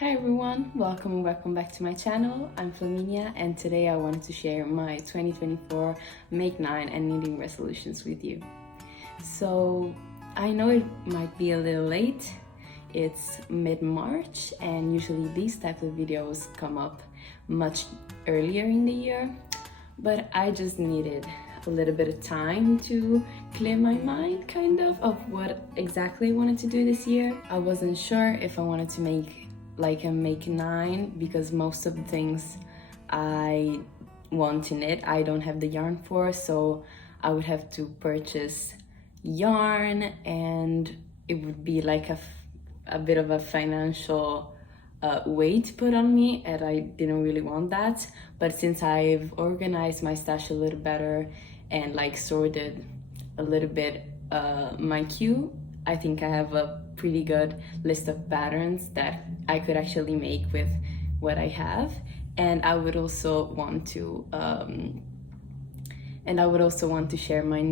Hi everyone, welcome back to my channel. I'm Flaminia and today I wanted to share my 2024 Make 9 and knitting resolutions with you. So I know it might be a little late, it's mid-March and usually these types of videos come up much earlier in the year, but I just needed a little bit of time to clear my mind of what exactly I wanted to do this year. I wasn't sure if I wanted to make like a Make 9 because most of the things I want to knit I don't have the yarn for, so I would have to purchase yarn and it would be like a bit of a financial weight put on me, and I didn't really want that. But since I've organized my stash a little better and like sorted a little bit my queue, I think I have a pretty good list of patterns that I could actually make with what I have. And I would also want to share my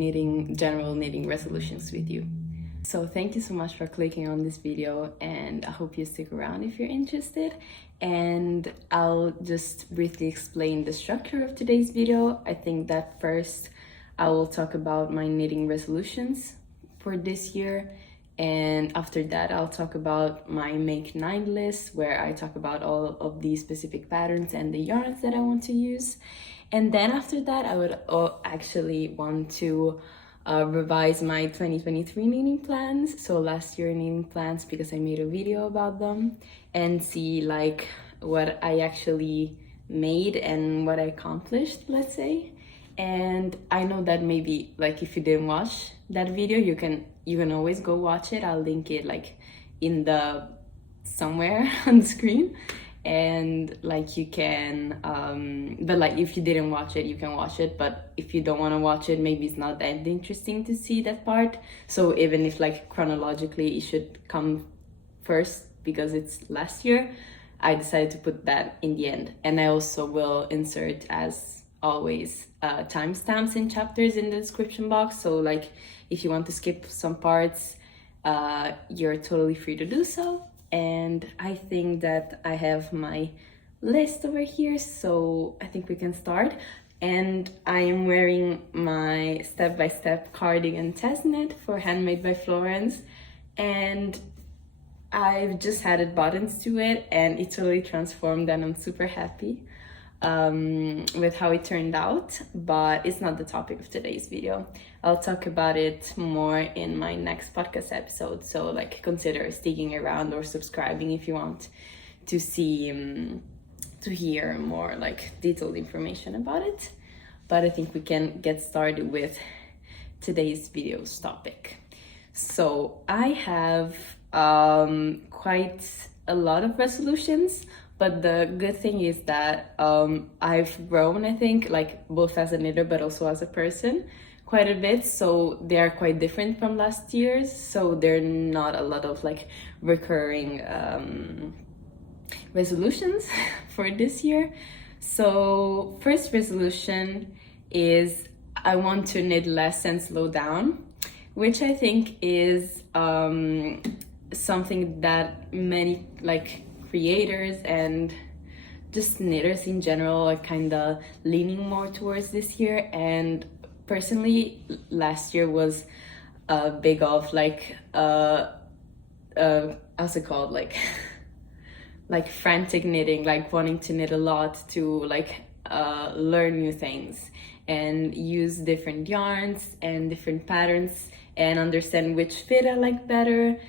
general knitting resolutions with you. So thank you so much for clicking on this video, and I hope you stick around if you're interested. And I'll just briefly explain the structure of today's video. I think that first I will talk about my knitting resolutions for this year, and after that I'll talk about my Make 9 list, where I talk about all of these specific patterns and the yarns that I want to use. And then after that I would actually want to revise my 2023 knitting plans, so last year knitting plans, because I made a video about them, and see like what I actually made and what I accomplished, let's say. And I know that maybe like if you didn't watch that video, you can always go watch it. I'll link it like in the somewhere on the screen, and like you can but like if you didn't watch it you can watch it, but if you don't want to watch it, maybe it's not that interesting to see that part. So even if like chronologically it should come first because it's last year, I decided to put that in the end. And I also will insert, as always, timestamps and chapters in the description box, so like if you want to skip some parts, you're totally free to do so. And I think that I have my list over here, so I think we can start. And I am wearing my step-by-step cardigan test knit for Handmade by Florence, and I've just added buttons to it and it totally transformed, and I'm super happy with how it turned out. But it's not the topic of today's video. I'll talk about it more in my next podcast episode, so like consider sticking around or subscribing if you want to see to hear more like detailed information about it. But I think we can get started with today's video's topic. So I have quite a lot of resolutions, but the good thing is that I've grown, I think, like both as a knitter but also as a person, quite a bit. So they are quite different from last year's. So they're not a lot of like recurring resolutions for this year. So first resolution is I want to knit less and slow down, which I think is something that many like creators and just knitters in general are kind of leaning more towards this year. And personally, last year was big of like how's it called, like like frantic knitting, like wanting to knit a lot to like learn new things and use different yarns and different patterns and understand which fit I like better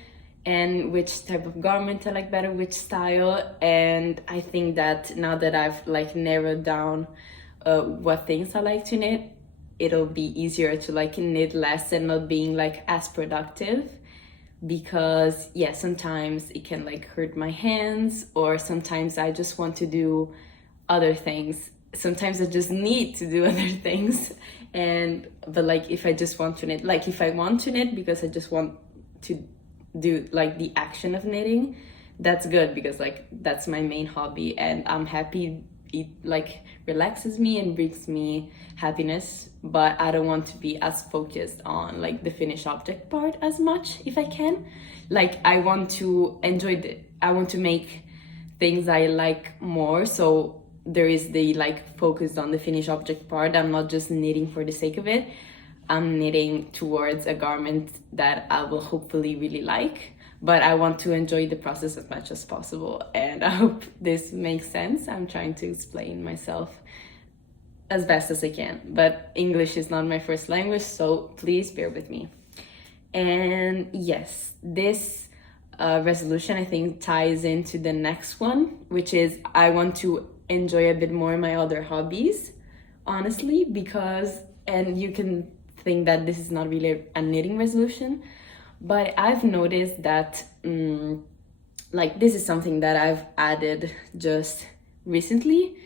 and which type of garment I like better, which style. And I think that now that I've like narrowed down what things I like to knit, it'll be easier to like knit less and not being like as productive, because yeah, sometimes it can like hurt my hands, or sometimes I just want to do other things. Sometimes I just need to do other things. But like if I just want to knit, like if I want to knit because I just want to do like the action of knitting, that's good, because like that's my main hobby and I'm happy. It like relaxes me and brings me happiness, but I don't want to be as focused on like the finished object part as much if I can. Like I want to enjoy I want to make things I like more. So there is the like focused on the finished object part. I'm not just knitting for the sake of it. I'm knitting towards a garment that I will hopefully really like, but I want to enjoy the process as much as possible. And I hope this makes sense. I'm trying to explain myself as best as I can, but English is not my first language, so please bear with me. And yes, this resolution I think ties into the next one, which is I want to enjoy a bit more my other hobbies, honestly, because, and you can think that this is not really a knitting resolution, but I've noticed that like this is something that I've added just recently,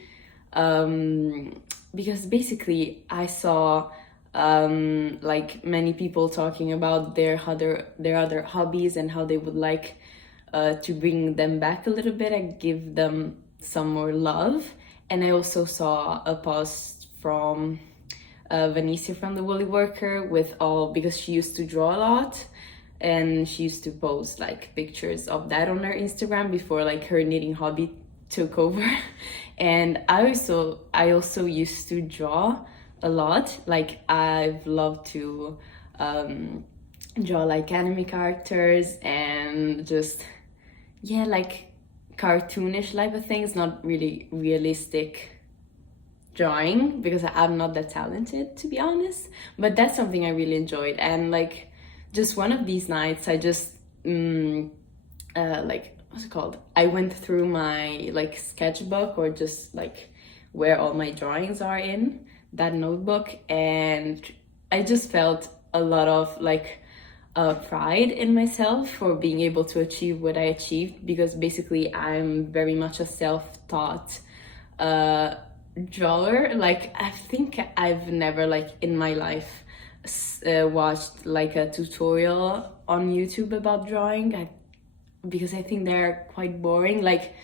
because basically I saw like many people talking about their other hobbies and how they would like to bring them back a little bit and give them some more love. And I also saw a post from Vanicia from the Woolly Worker with all, because she used to draw a lot and she used to post like pictures of that on her Instagram before like her knitting hobby took over. And I also used to draw a lot. Like I've loved to draw like anime characters and just like cartoonish type of things, not really realistic drawing because I'm not that talented, to be honest, but that's something I really enjoyed. And like just one of these nights I just like, what's it called, I went through my like sketchbook, or just like where all my drawings are in that notebook, and I just felt a lot of like pride in myself for being able to achieve what I achieved, because basically I'm very much a self-taught drawer. Like I think I've never like in my life watched like a tutorial on YouTube about drawing, because I think they're quite boring. Like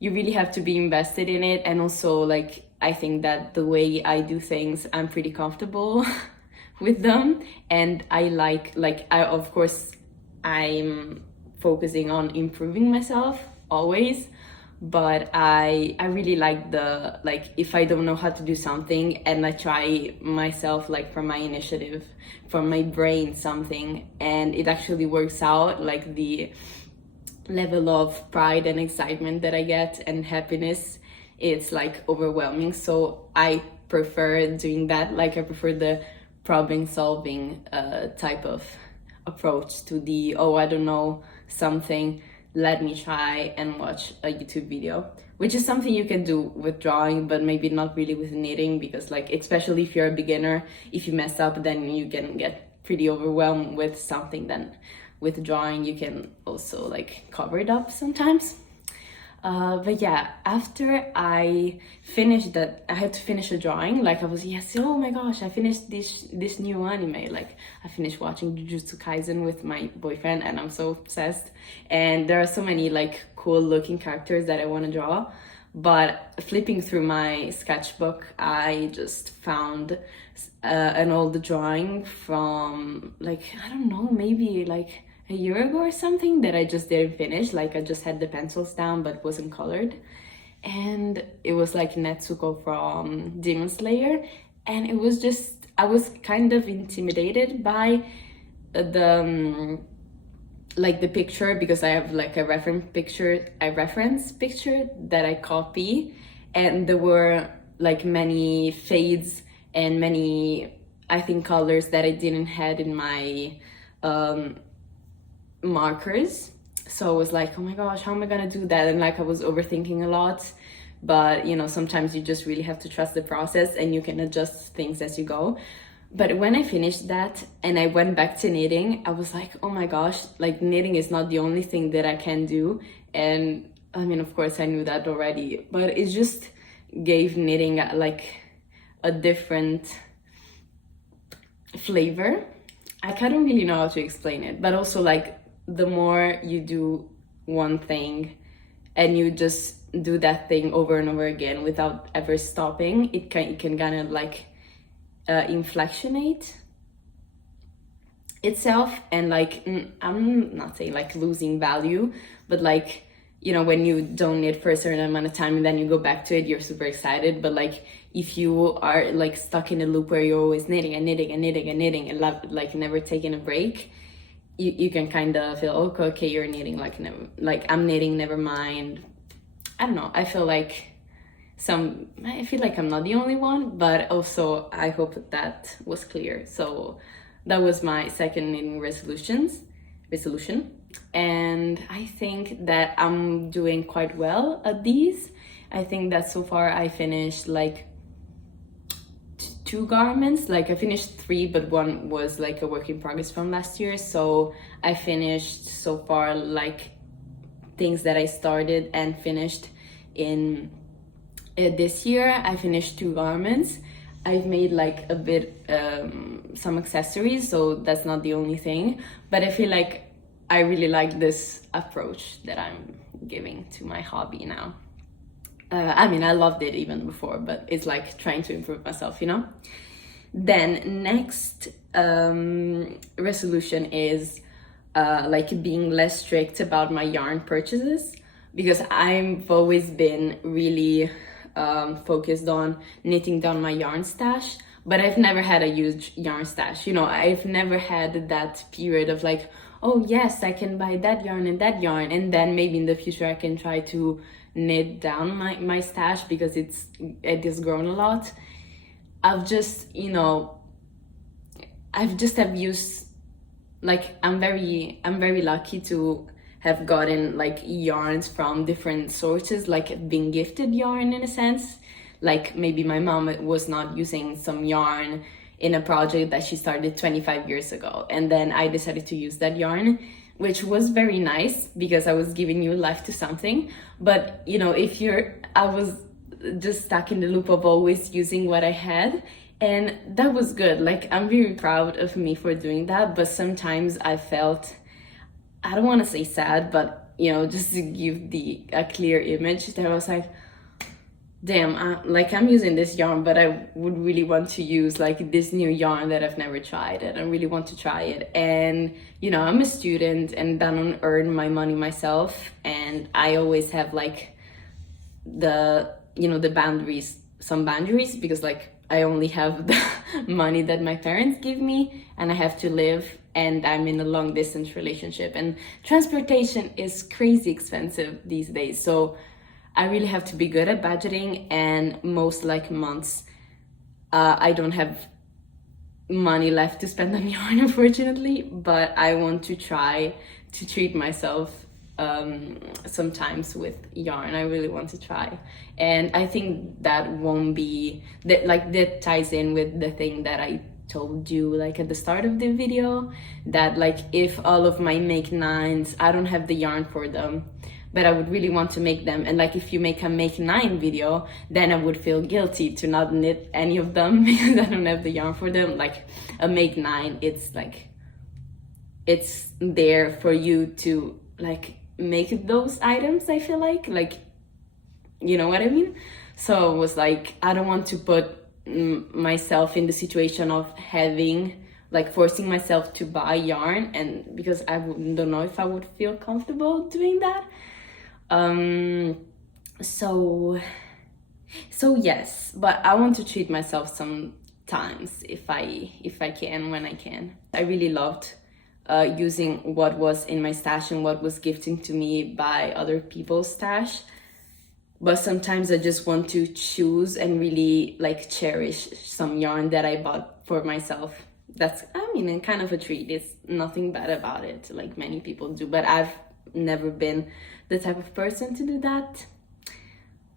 you really have to be invested in it, and also like I think that the way I do things, I'm pretty comfortable with them, and I like I, of course I'm focusing on improving myself always, but I really like the, like if I don't know how to do something and I try myself, like from my initiative, from my brain something, and it actually works out, like the level of pride and excitement that I get and happiness, it's like overwhelming. So I prefer doing that. Like I prefer the problem solving type of approach to the, oh, I don't know something, let me try and watch a YouTube video, which is something you can do with drawing, but maybe not really with knitting, because like especially if you're a beginner, if you mess up then you can get pretty overwhelmed with something. Then with drawing you can also like cover it up sometimes. But yeah, after I finished that, I had to finish a drawing. Like I was, yes, oh my gosh, I finished this new anime. Like I finished watching Jujutsu Kaisen with my boyfriend, and I'm so obsessed. And there are so many like cool looking characters that I want to draw. But flipping through my sketchbook, I just found an old drawing from like, I don't know, maybe like a year ago or something, that I just didn't finish. Like I just had the pencils down but wasn't colored, and it was like Netsuko from Demon Slayer, and it was just, I was kind of intimidated by the like the picture, because I have like a reference picture that I copy, and there were like many fades and many, I think, colors that I didn't had in my markers. So I was like, oh my gosh, how am I gonna do that? And like I was overthinking a lot, but you know, sometimes you just really have to trust the process and you can adjust things as you go. But when I finished that and I went back to knitting, I was like, oh my gosh, like knitting is not the only thing that I can do. And I mean, of course I knew that already, but it just gave knitting like a different flavor. I don't really know how to explain it, but also like the more you do one thing and you just do that thing over and over again without ever stopping, it can kind of like inflectionate itself, and like I'm not saying like losing value, but like you know, when you don't knit for a certain amount of time and then you go back to it, you're super excited. But like if you are like stuck in a loop where you're always knitting and knitting and knitting and knitting and like never taking a break, you can kind of feel, okay, you're knitting, like never, like I'm knitting, never mind. I don't know, I feel like I'm not the only one, but also I hope that was clear. So that was my second knitting resolution, and I think that I'm doing quite well at these. I think that so far I finished like 2 garments. Like I finished 3, but one was like a work in progress from last year. So I finished so far like things that I started and finished in this year. I finished 2 garments. I've made like a bit some accessories, so that's not the only thing, but I feel like I really like this approach that I'm giving to my hobby now. I mean, I loved it even before, but it's like trying to improve myself, you know? Then next resolution is like being less strict about my yarn purchases, because I've always been really focused on knitting down my yarn stash, but I've never had a huge yarn stash. You know, I've never had that period of like, oh yes, I can buy that yarn, and then maybe in the future I can try to knit down my stash because it has grown a lot. I've just, you know, have used, like, I'm very lucky to have gotten like yarns from different sources, like being gifted yarn in a sense. Like maybe my mom was not using some yarn in a project that she started 25 years ago, and then I decided to use that yarn, which was very nice because I was giving new life to something. But you know, I was just stuck in the loop of always using what I had, and that was good. Like I'm very proud of me for doing that, but sometimes I felt, I don't want to say sad, but you know, just to give a clear image, that I was like, damn, I'm using this yarn, but I would really want to use like this new yarn that I've never tried, and I really want to try it. And you know, I'm a student and I don't earn my money myself, and I always have like some boundaries, because like I only have the money that my parents give me, and I have to live, and I'm in a long distance relationship, and transportation is crazy expensive these days. So I really have to be good at budgeting, and most like months I don't have money left to spend on yarn, unfortunately, but I want to try to treat myself sometimes with yarn. I really want to try, and I think that won't be that ties in with the thing that I told you like at the start of the video, that like if all of my make nines, I don't have the yarn for them, but I would really want to make them. And like if you make a make 9 video, then I would feel guilty to not knit any of them because I don't have the yarn for them. Like a make 9, it's like, it's there for you to like make those items, I feel like, you know what I mean? So it was like, I don't want to put myself in the situation of having, like forcing myself to buy yarn, and because I don't know if I would feel comfortable doing that. So yes, but I want to treat myself sometimes if I can, when I can. I really loved using what was in my stash and what was gifted to me by other people's stash, but sometimes I just want to choose and really like cherish some yarn that I bought for myself. That's, I mean, kind of a treat. It's nothing bad about it, like many people do, but I've never been the type of person to do that.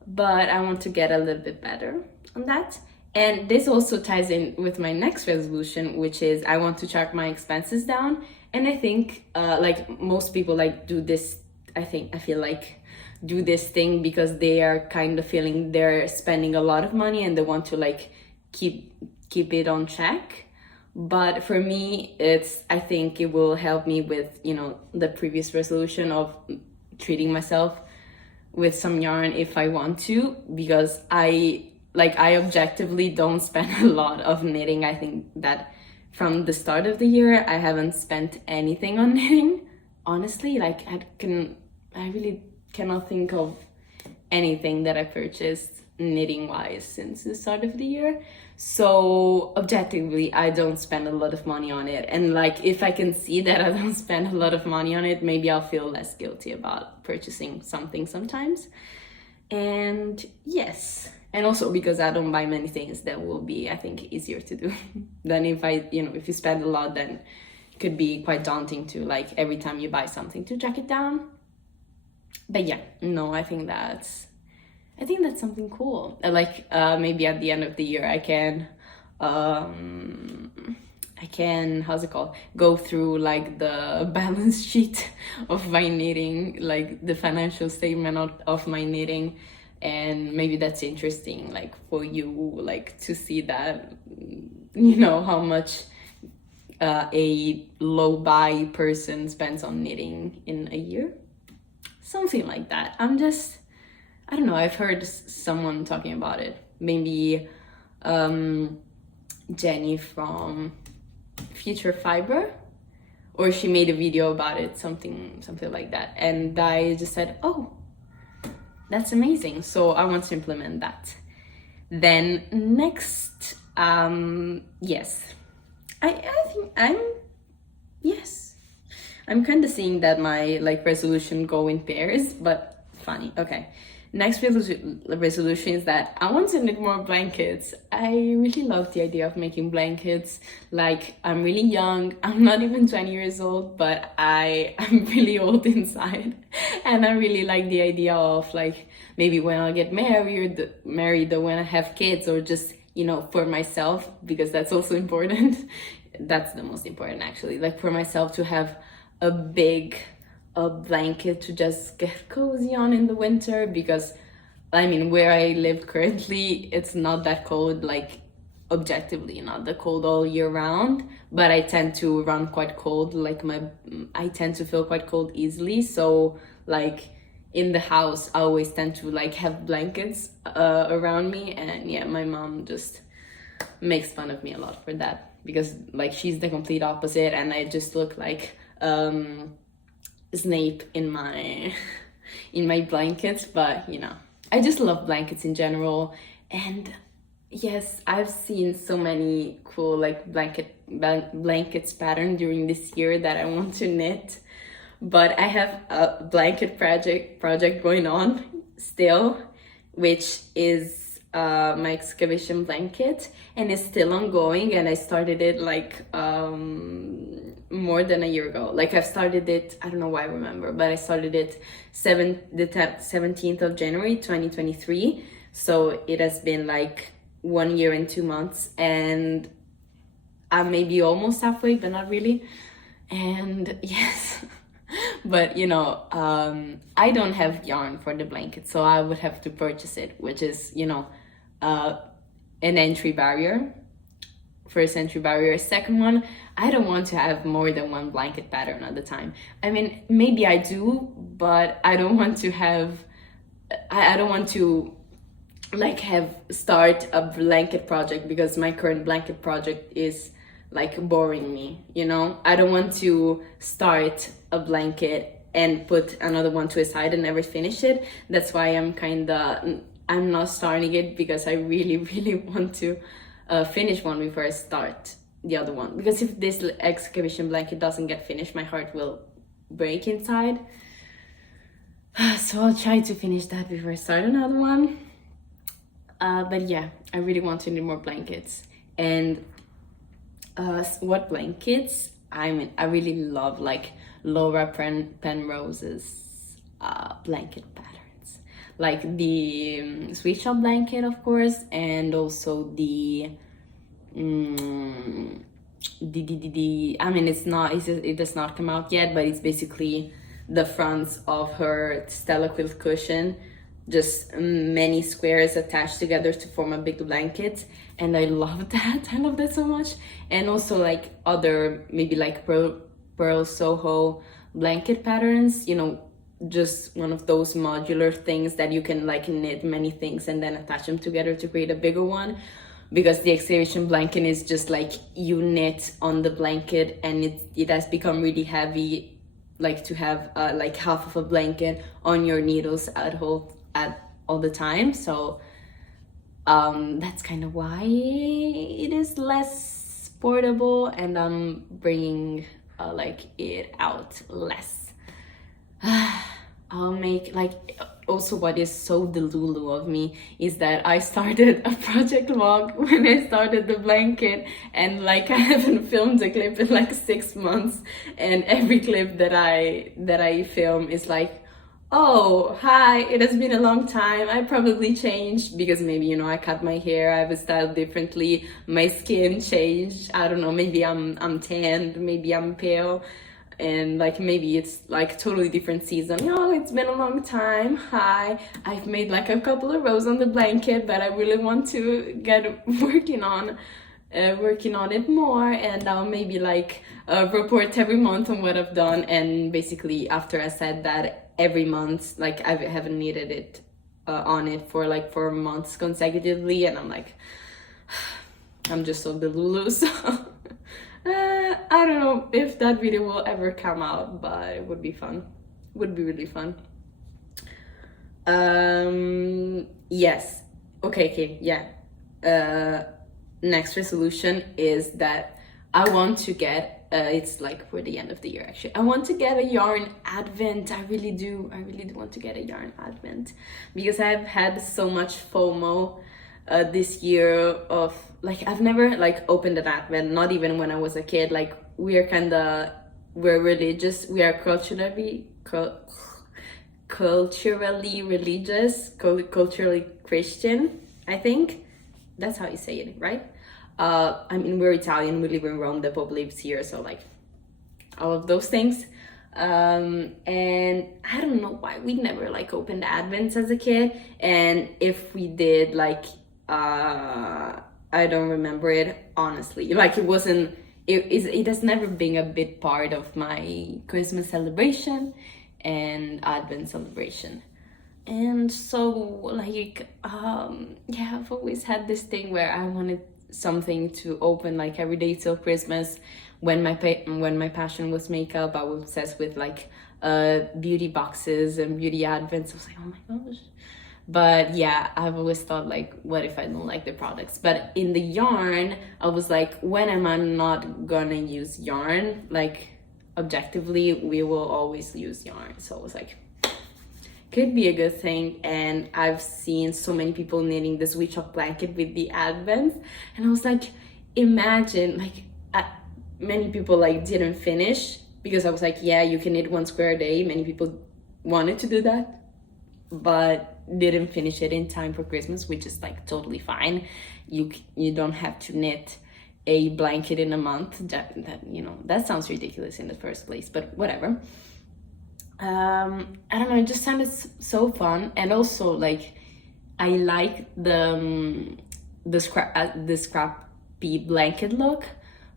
But I want to get a little bit better on that. And this also ties in with my next resolution, which is I want to track my expenses down. And I think like most people like do this, I feel like do this thing because they are kind of feeling they're spending a lot of money and they want to like keep it on check. But for me, I think it will help me with, you know, the previous resolution of treating myself with some yarn if I want to, because I objectively don't spend a lot of knitting. I think that from the start of the year, I haven't spent anything on knitting. Honestly, like I really cannot think of anything that I purchased knitting wise since the start of the year. So objectively, I don't spend a lot of money on it. And like, if I can see that I don't spend a lot of money on it, maybe I'll feel less guilty about purchasing something sometimes. And yes, and also because I don't buy many things, that will be, I think, easier to do than if if you spend a lot, then it could be quite daunting to like every time you buy something to track it down. But yeah, no, I think that's something cool. Like maybe at the end of the year I can how's it called, go through like the balance sheet of my knitting, like the financial statement of my knitting, and maybe that's interesting, like for you, like to see that, how much a low buy person spends on knitting in a year, something like that. I don't know, I've heard someone talking about it, maybe Jenny from Future Fiber, or she made a video about it, something like that, and I just said, oh, that's amazing, so I want to implement that. Then next, yes, I think I'm kind of seeing that my like resolution go in pairs, but funny. Okay, next resolution is that I want to knit more blankets. I really love the idea of making blankets. Like, I'm really young, I'm not even 20 years old, but I'm really old inside. And I really like the idea of like, maybe when I get married or when I have kids, or just, for myself, because that's also important. That's the most important actually, like for myself to have a big blanket to just get cozy on in the winter, because I mean, where I live currently, it's not that cold, like objectively not that cold all year round, but I tend to run quite cold, like I tend to feel quite cold easily. So like in the house, I always tend to like have blankets around me, and yeah, my mom just makes fun of me a lot for that, because like she's the complete opposite, and I just look like Snape in my blankets. But I just love blankets in general. And yes, I've seen so many cool like blankets pattern during this year that I want to knit, but I have a blanket project going on still, which is my excavation blanket, and it's still ongoing, and I started it like more than a year ago. Like I've started it, I don't know why I remember, but I started it the 17th of January 2023, so it has been like 1 year and 2 months, and I'm maybe almost halfway, but not really. And yes, but I don't have yarn for the blanket, so I would have to purchase it, which is an entry barrier. First entry barrier. Second one, I don't want to have more than one blanket pattern at the time. I mean, maybe I do, but I don't want to like start a blanket project, because my current blanket project is like boring me, I don't want to start a blanket and put another one to a side and never finish it. That's why I'm not starting it, because I really, really want to finish one before I start the other one. Because if this excavation blanket doesn't get finished, my heart will break inside. So I'll try to finish that before I start another one. But yeah, I really want to need more blankets. And what blankets? I mean, I really love like Laura Penrose's blanket patterns, like the sweet shop blanket, of course, and also the I mean, it does not come out yet, but it's basically the fronts of her Stella quilt cushion, just many squares attached together to form a big blanket, and I love that. I love that so much. And also like other maybe like pearl Soho blanket patterns, just one of those modular things that you can like knit many things and then attach them together to create a bigger one. Because the excavation blanket is just like you knit on the blanket, and it has become really heavy like to have like half of a blanket on your needles at all the time. So that's kind of why it is less portable, and I'm bringing like it out less. I'll make like, also what is so delulu of me is that I started a project vlog when I started the blanket, and like I haven't filmed a clip in like 6 months, and every clip that I film is like, oh hi, it has been a long time, I probably changed because maybe, you know, I cut my hair, I was styled differently, my skin changed, I don't know, maybe I'm tanned, maybe I'm pale, and like maybe it's like totally different season. Oh, it's been a long time, hi, I've made like a couple of rows on the blanket, but I really want to get working on it more, and I'll maybe like report every month on what I've done. And basically after I said that, every month, like I haven't needed it on it for like 4 months consecutively, and I'm like, I'm just so delulu. So I don't know if that video will ever come out, but it would be fun. Would be really fun. Yes. Okay, yeah. Next resolution is that I want to get it's like for the end of the year actually, I want to get a yarn advent. I really do want to get a yarn advent, because I've had so much FOMO this year of like, I've never like opened an advent, not even when I was a kid. Like we're religious, we are culturally religious, culturally Christian, I think that's how you say it, right? I mean, we're Italian, we live in Rome, the Pope lives here, so like all of those things. And I don't know why we never like opened advents as a kid, and if we did, like I don't remember it honestly. Like it has never been a big part of my Christmas celebration and Advent celebration. And so like yeah, I've always had this thing where I wanted something to open like every day till Christmas. When my passion was makeup, I was obsessed with like beauty boxes and beauty advents. I was like, oh my gosh. But yeah, I've always thought like, what if I don't like the products? But in the yarn, I was like, when am I not gonna use yarn? Like objectively, we will always use yarn. So I was like, could be a good thing. And I've seen so many people knitting the switch up blanket with the advents, and I was like, imagine like many people like didn't finish, because I was like, yeah, you can knit 1 square a day. Many people wanted to do that but didn't finish it in time for Christmas, which is like totally fine. You don't have to knit a blanket in a month. That you know, that sounds ridiculous in the first place, but whatever. I don't know, it just sounded so fun. And also like I like the scrappy blanket look,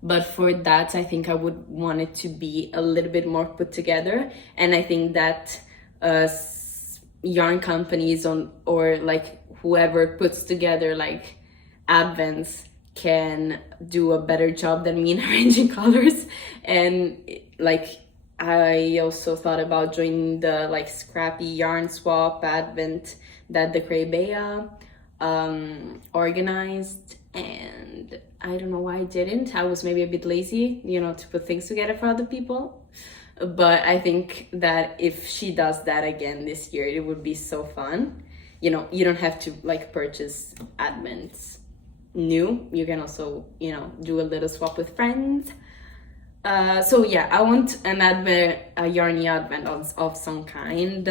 but for that I think I would want it to be a little bit more put together. And I think that yarn companies or like whoever puts together like advents can do a better job than me in arranging colors. And like I also thought about joining the like scrappy yarn swap advent that the Craybea organized, and I don't know why I didn't. I was maybe a bit lazy, you know, to put things together for other people. But I think that if she does that again this year, it would be so fun. You know, you don't have to like purchase advents new. You can also, you know, do a little swap with friends. So yeah, I want an advent, a yarny advent of some kind.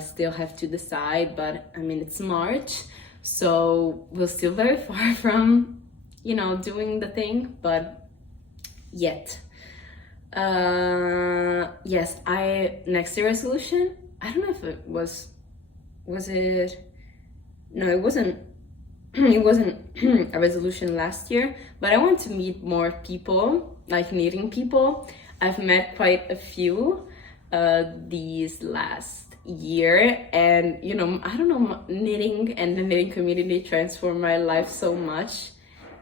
Still have to decide, but I mean, it's March, so we're still very far from, you know, doing the thing, but yet. Yes, next year resolution, I don't know if it was it, no, it wasn't it wasn't a resolution last year, but I want to meet more people, like knitting people. I've met quite a few these last year, and you know, I don't know, knitting and the knitting community transformed my life so much,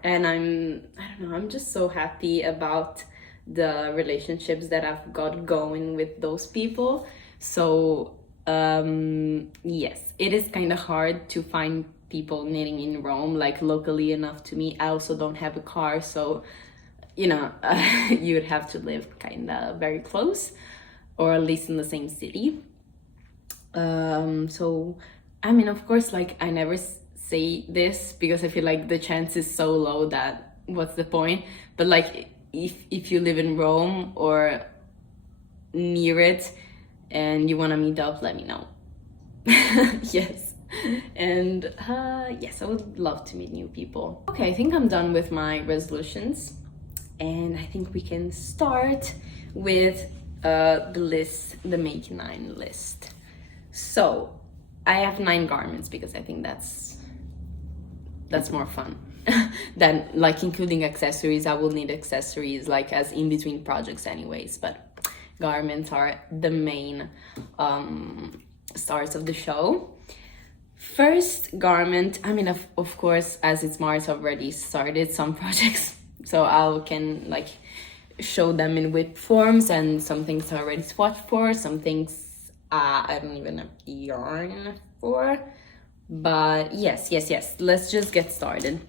and I'm just so happy about the relationships that I've got going with those people. So yes, it is kind of hard to find people knitting in Rome, like locally enough to me. I also don't have a car, so you know, you'd have to live kind of very close, or at least in the same city. So I mean, of course, like I never say this because I feel like the chance is so low that what's the point? But like if you live in Rome or near it and you want to meet up, let me know. Yes. And yes, I would love to meet new people. Okay, I think I'm done with my resolutions, and I think we can start with the list, the Make 9 list. So I have 9 garments because I think that's more fun than like including accessories. I will need accessories like as in between projects anyways, but garments are the main stars of the show. First garment, I mean, of course, as it's March, I've already started some projects, so I can like show them in whip forms, and some things I already swatched for, some things I don't even have yarn for. But yes, let's just get started.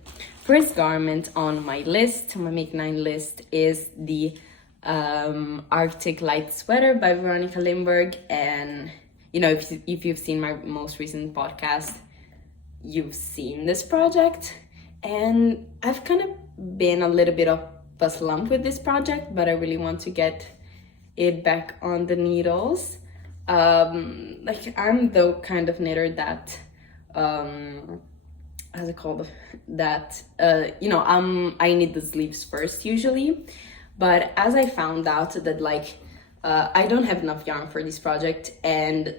First garment on my list, my Make 9 list, is the Arctic Light Sweater by Veronica Lindberg. And you know, if you've seen my most recent podcast, you've seen this project, and I've kind of been a little bit of a slump with this project, but I really want to get it back on the needles. Like I'm the kind of knitter that how's it called, that you know, I need the sleeves first usually, but as I found out that like I don't have enough yarn for this project, and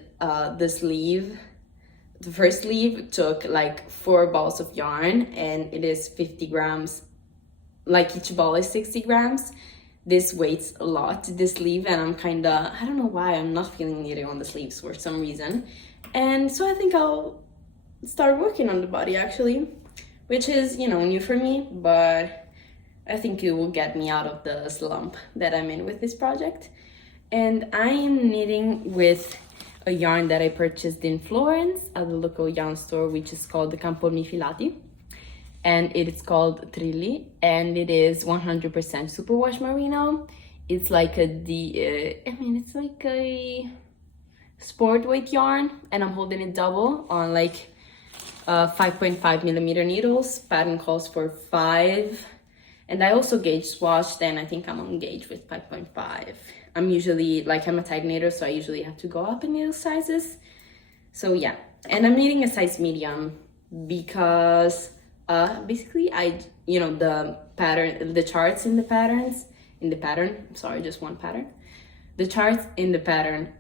the first sleeve took like 4 balls of yarn, and it is 50 grams, like each ball is 60 grams. This weighs a lot, this sleeve, and I'm kind of, I don't know why, I'm not feeling knitting on the sleeves for some reason. And so I think I'll start working on the body actually, which is, you know, new for me, but I think it will get me out of the slump that I'm in with this project. And I am knitting with a yarn that I purchased in Florence at the local yarn store, which is called the Campolmi Filati, and it is called Trilli, and it is 100% superwash merino. It's like it's like a sport weight yarn, and I'm holding it double on like 5.5 millimeter needles. Pattern calls for 5, and I also gauge swatched, and I think I'm on gauge with 5.5. I'm usually, like, I'm a tight knitter, so I usually have to go up in needle sizes. So yeah, and I'm knitting a size medium because basically you know, the pattern, the charts in the pattern, sorry, just one pattern. The charts in the pattern,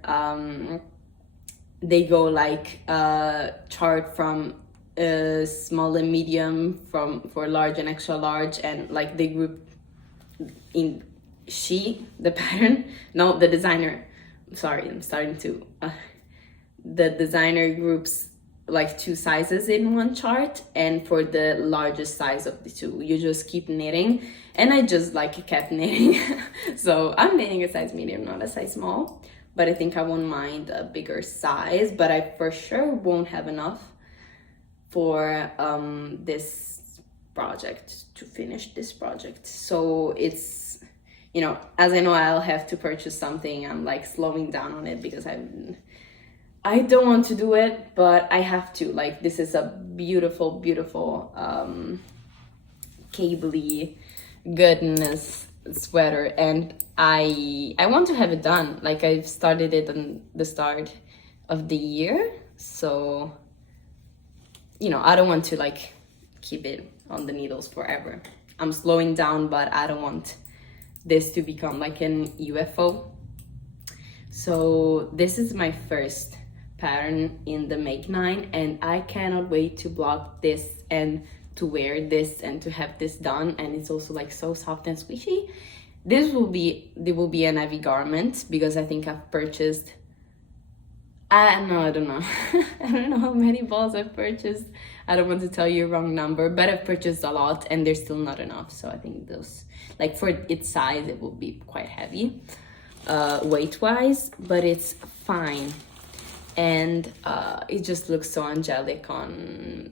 they go like chart from small and medium, for large and extra large, and like they group in the pattern, no, the designer, sorry, I'm starting to, the designer groups like 2 sizes in one chart, and for the largest size of the 2, you just keep knitting, and I just like kept knitting. So I'm knitting a size medium, not a size small, but I think I won't mind a bigger size, but I for sure won't have enough for this project, to finish this project. So it's, you know, as I know I'll have to purchase something, I'm like slowing down on it because I don't want to do it, but I have to. Like, this is a beautiful cabley goodness sweater, and I want to have it done. Like, I've started it on the start of the year, so, you know, I don't want to like keep it on the needles forever. I'm slowing down, but I don't want this to become like an UFO. So this is my first pattern in the Make 9, and I cannot wait to block this and to wear this and to have this done. And it's also like so soft and squishy. There will be a heavy garment because I think I've purchased No, I don't know. I don't know how many balls I've purchased. I don't want to tell you a wrong number, but I've purchased a lot and there's still not enough. So I think those, like for its size, it will be quite heavy, weight-wise, but it's fine. And it just looks so angelic on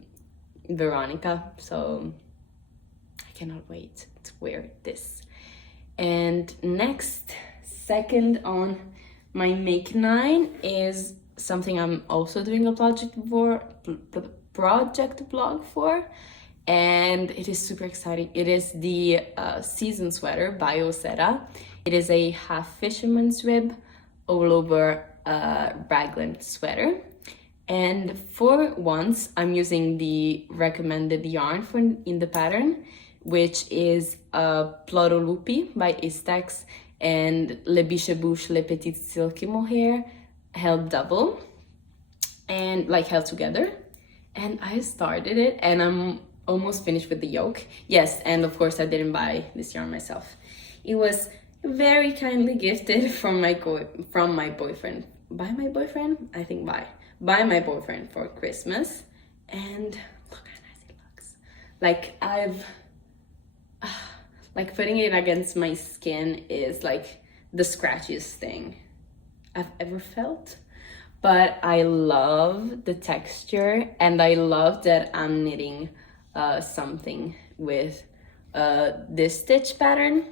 Veronica. So I cannot wait to wear this. And next, second on my Make 9 is something I'm also doing a project blog for, and it is super exciting. It is the season sweater by Osera. It is a half fisherman's rib all over raglan sweater, and for once I'm using the recommended yarn for in the pattern, which is plotulopi by Istex and Le Biche Bouche Le Petite Silky Mohair held double and like held together. And I started it and I'm almost finished with the yoke. Yes, and of course I didn't buy this yarn myself. It was very kindly gifted from my boyfriend. By my boyfriend? I think by my boyfriend for Christmas. And look how nice it looks. Like like putting it against my skin is like the scratchiest thing I've ever felt. But I love the texture and I love that I'm knitting something with this stitch pattern.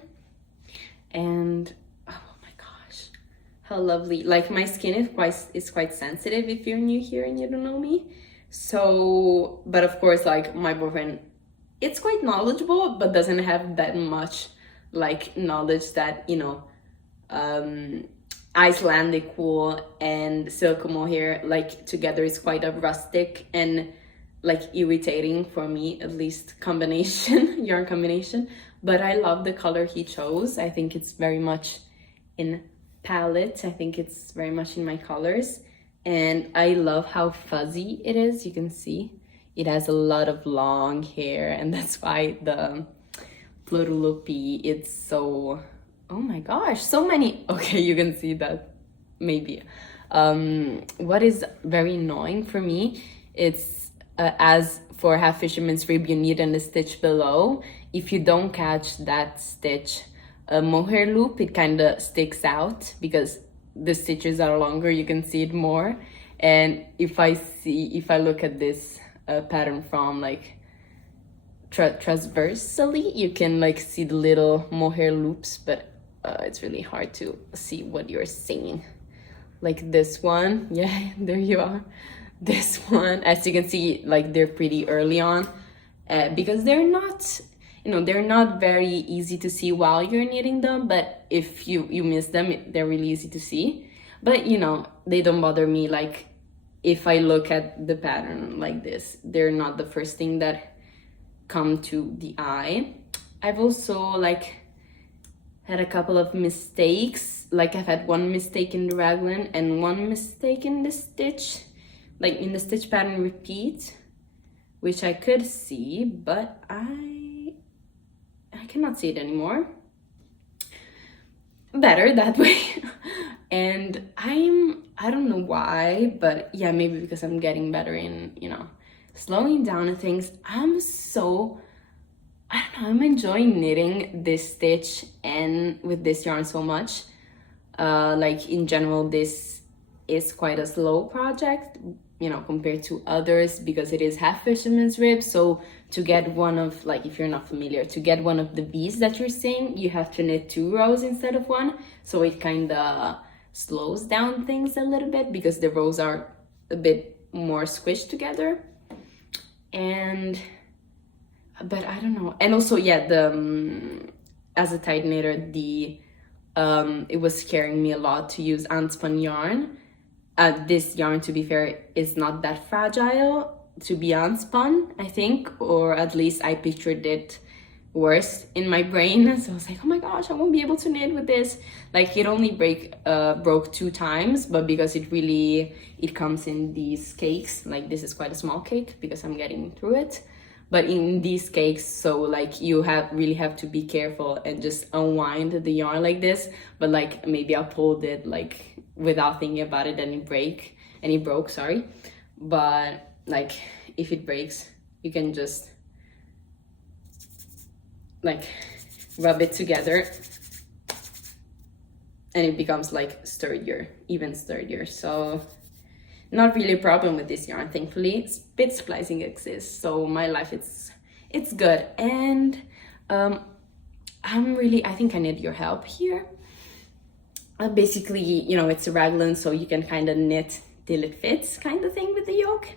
And oh my gosh, how lovely. Like my skin is quite sensitive if you're new here and you don't know me. So, but of course, like my boyfriend, it's quite knowledgeable, but doesn't have that much like knowledge that, you know, Icelandic wool and silk mohair like together is quite a rustic and like irritating for me, at least combination, yarn combination. But I love the color he chose. I think it's very much in palette. I think it's very much in my colors. And I love how fuzzy it is. You can see it has a lot of long hair, and that's why the plotulopi, it's so, oh my gosh, so many. Okay, you can see that maybe. What is very annoying for me, it's as for half fisherman's rib, you need a stitch below. If you don't catch that stitch mohair loop, it kind of sticks out because the stitches are longer, you can see it more. And if I look at this pattern from like transversely, you can like see the little mohair loops, but it's really hard to see what you're seeing. Like this one, yeah, there you are. This one, as you can see, like they're pretty early on because they're not, you know, they're not very easy to see while you're knitting them, but if you miss them, they're really easy to see. But you know, they don't bother me. Like if I look at the pattern like this, they're not the first thing that come to the eye. I've also like had a couple of mistakes. Like I've had one mistake in the raglan and one mistake in the stitch, like in the stitch pattern repeat, which I could see, but I cannot see it anymore. Better that way. And I don't know why, but yeah, maybe because I'm getting better in, you know, slowing down and things. I'm enjoying knitting this stitch and with this yarn so much. Like in general, this is quite a slow project, you know, compared to others because it is half fisherman's rib. So to get one of, like, if you're not familiar, to get one of the V's that you're seeing, you have to knit 2 rows instead of 1. So it kind of slows down things a little bit because the rows are a bit more squished together. But I don't know. And also, yeah, as a tight knitter, it was scaring me a lot to use unspun yarn. This yarn, to be fair, is not that fragile to be unspun, I think, or at least I pictured it worse in my brain. So I was like, oh my gosh, I won't be able to knit with this. Like it only broke 2 times, but because it comes in these cakes, like this is quite a small cake because I'm getting through it. But in these cakes, so like you really have to be careful and just unwind the yarn like this. But like maybe I pulled it like without thinking about it and it break. and it broke, sorry. But like if it breaks, you can just like rub it together and it becomes like sturdier, even sturdier. So not really a problem with this yarn, thankfully. Bit splicing exists, so my life it's good. And I think I need your help here. Basically, you know, it's a raglan, so you can kind of knit till it fits kind of thing with the yoke.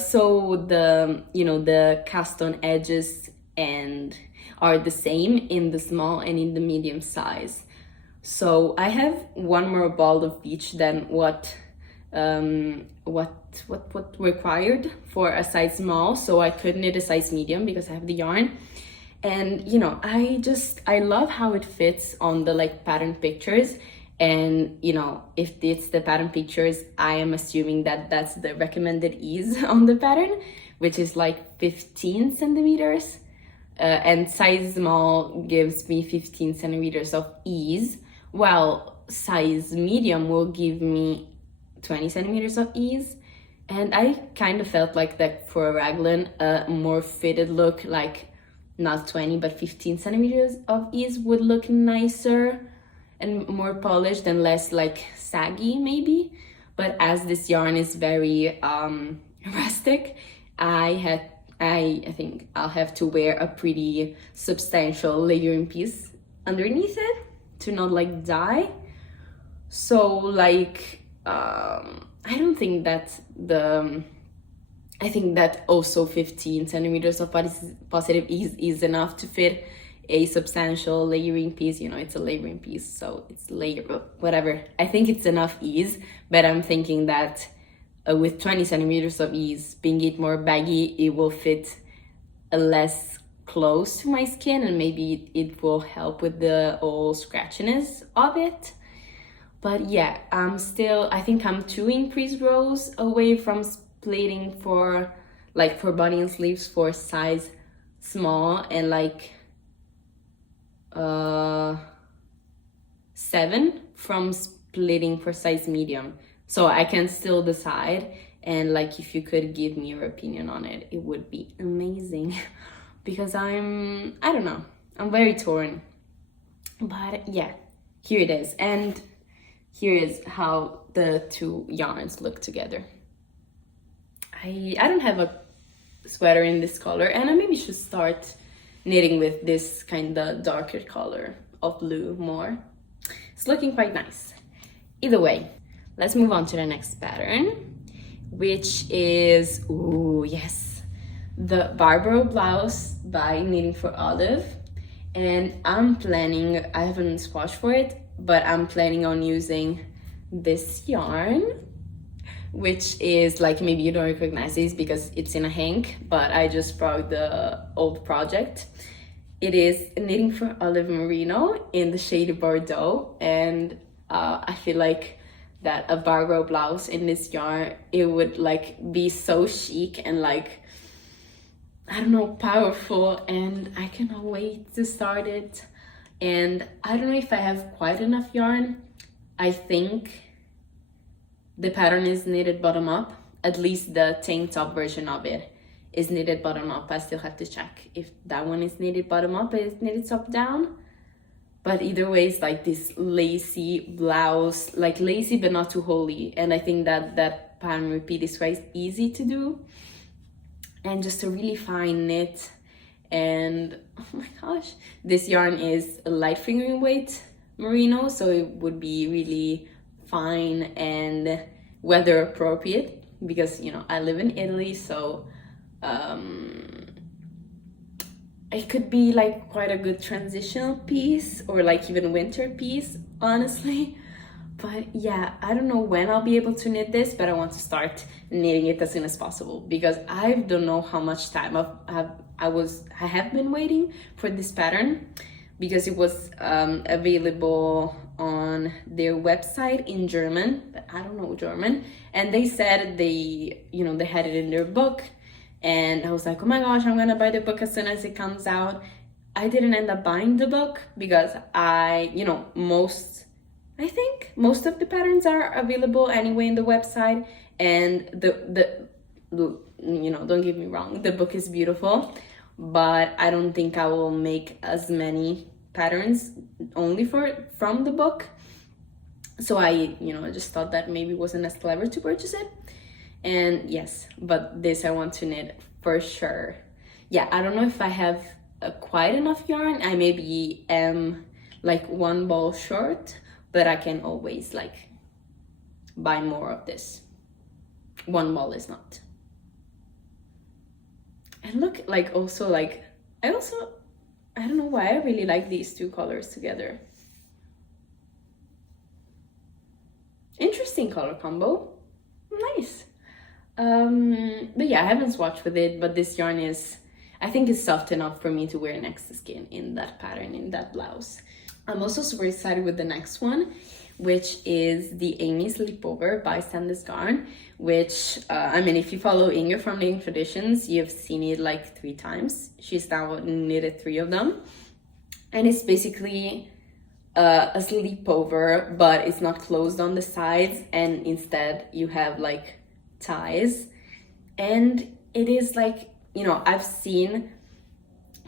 So the cast on edges and are the same in the small and in the medium size. So I have one more ball of each than what required for a size small, so I could knit a size medium because I have the yarn. And you know, I love how it fits on the like pattern pictures. And you know, if it's the pattern pictures, I am assuming that that's the recommended ease on the pattern, which is like 15 centimeters. And size small gives me 15 centimeters of ease, while size medium will give me 20 centimeters of ease. And I kind of felt like that for a raglan, a more fitted look, like not 20 but 15 centimeters of ease would look nicer and more polished and less like saggy maybe. But as this yarn is very rustic, I think I'll have to wear a pretty substantial layering piece underneath it to not like die. So like I don't think that I think that also 15 centimeters of positive ease is enough to fit a substantial layering piece. You know, it's a layering piece, so it's whatever. I think it's enough ease, but I'm thinking that with 20 centimeters of ease, being it more baggy, it will fit less close to my skin, and maybe it will help with the whole scratchiness of it. But yeah, I think I'm 2 increased rows away from splitting for body and sleeves for size small, and like 7 from splitting for size medium. So I can still decide, and like if you could give me your opinion on it, it would be amazing. Because I don't know, I'm very torn. But yeah, here it is. And here is how the 2 yarns look together. I don't have a sweater in this color, and I maybe should start knitting with this kind of darker color of blue more. It's looking quite nice. Either way, let's move on to the next pattern, which is, ooh, yes, the Boudreaux blouse by Knitting for Olive. And I haven't swatched for it, but I'm planning on using this yarn, which is like, maybe you don't recognize this because it's in a hank, but I just brought the old project. It is Knitting for Olive Merino in the shade Bordeaux, and I feel like that a Boudreaux blouse in this yarn, it would like be so chic and like, I don't know, powerful, and I cannot wait to start it. And I don't know if I have quite enough yarn. I think the pattern is knitted bottom up, at least the tank top version of it is knitted bottom up. I still have to check if that one is knitted bottom up, it's knitted top down. But either way, it's like this lacy blouse, like lacy but not too holey. And I think that that pattern repeat is quite easy to do. And just a really fine knit. And oh my gosh, this yarn is a light fingering weight merino, so it would be really fine and weather appropriate, because you know I live in Italy, so it could be like quite a good transitional piece, or like even winter piece, honestly. But yeah, I don't know when I'll be able to knit this, but I want to start knitting it as soon as possible, because I don't know how much time I have been waiting for this pattern, because it was available on their website in German, but I don't know German, and they said they had it in their book, and I was like, oh my gosh, I'm gonna buy the book as soon as it comes out. I didn't end up buying the book because most I think most of the patterns are available anyway in the website, and the you know, don't get me wrong, the book is beautiful, but I don't think I will make as many patterns only from the book. So I, you know, I just thought that maybe it wasn't as clever to purchase it. And yes, but this I want to knit for sure. Yeah, I don't know if I have quite enough yarn. I maybe am like one ball short, but I can always like buy more of this. One ball is not. And look, like also like, I don't know why I really like these two colors together. Interesting color combo. Nice. But yeah, I haven't swatched with it, but this yarn is, I think it's soft enough for me to wear next to skin in that pattern, in that blouse. I'm also super excited with the next one, which is the Amy Sleepover by Sandnes Garn, which, I mean, if you follow Inge from Knitting Traditions, you've seen it like 3 times. She's now knitted 3 of them. And it's basically a sleepover, but it's not closed on the sides, and instead you have like ties. And it is like, you know, I've seen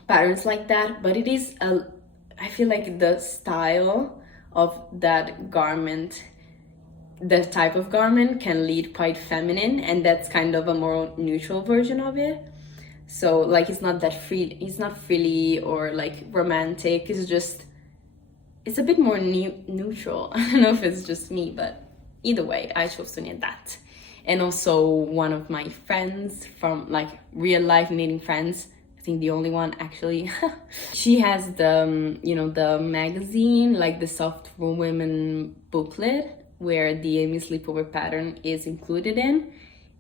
patterns like that, but it is I feel like the style of that garment, the type of garment, can lead quite feminine, and that's kind of a more neutral version of it. So like it's not that free, it's not frilly or like romantic, it's just, it's a bit more neutral. I don't know if it's just me, but either way, I chose to knit that. And also one of my friends from like real life knitting friends, I think the only one actually, she has the, you know, the magazine, like the Soft Women booklet, where the Amy Sleepover pattern is included in,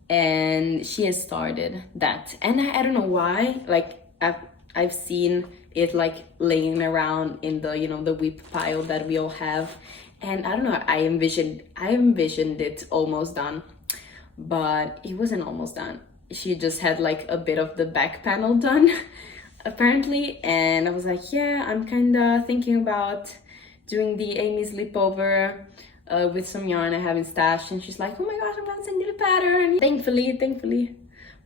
and she has started that. And I don't know why, like I've seen it like laying around in the, you know, the whip pile that we all have, and I don't know, I envisioned it almost done, but it wasn't almost done. She just had like a bit of the back panel done apparently, and I was like, yeah, I'm kind of thinking about doing the Amy Sleepover with some yarn I have in stash. And she's like, oh my gosh, I'm gonna send you the pattern, thankfully,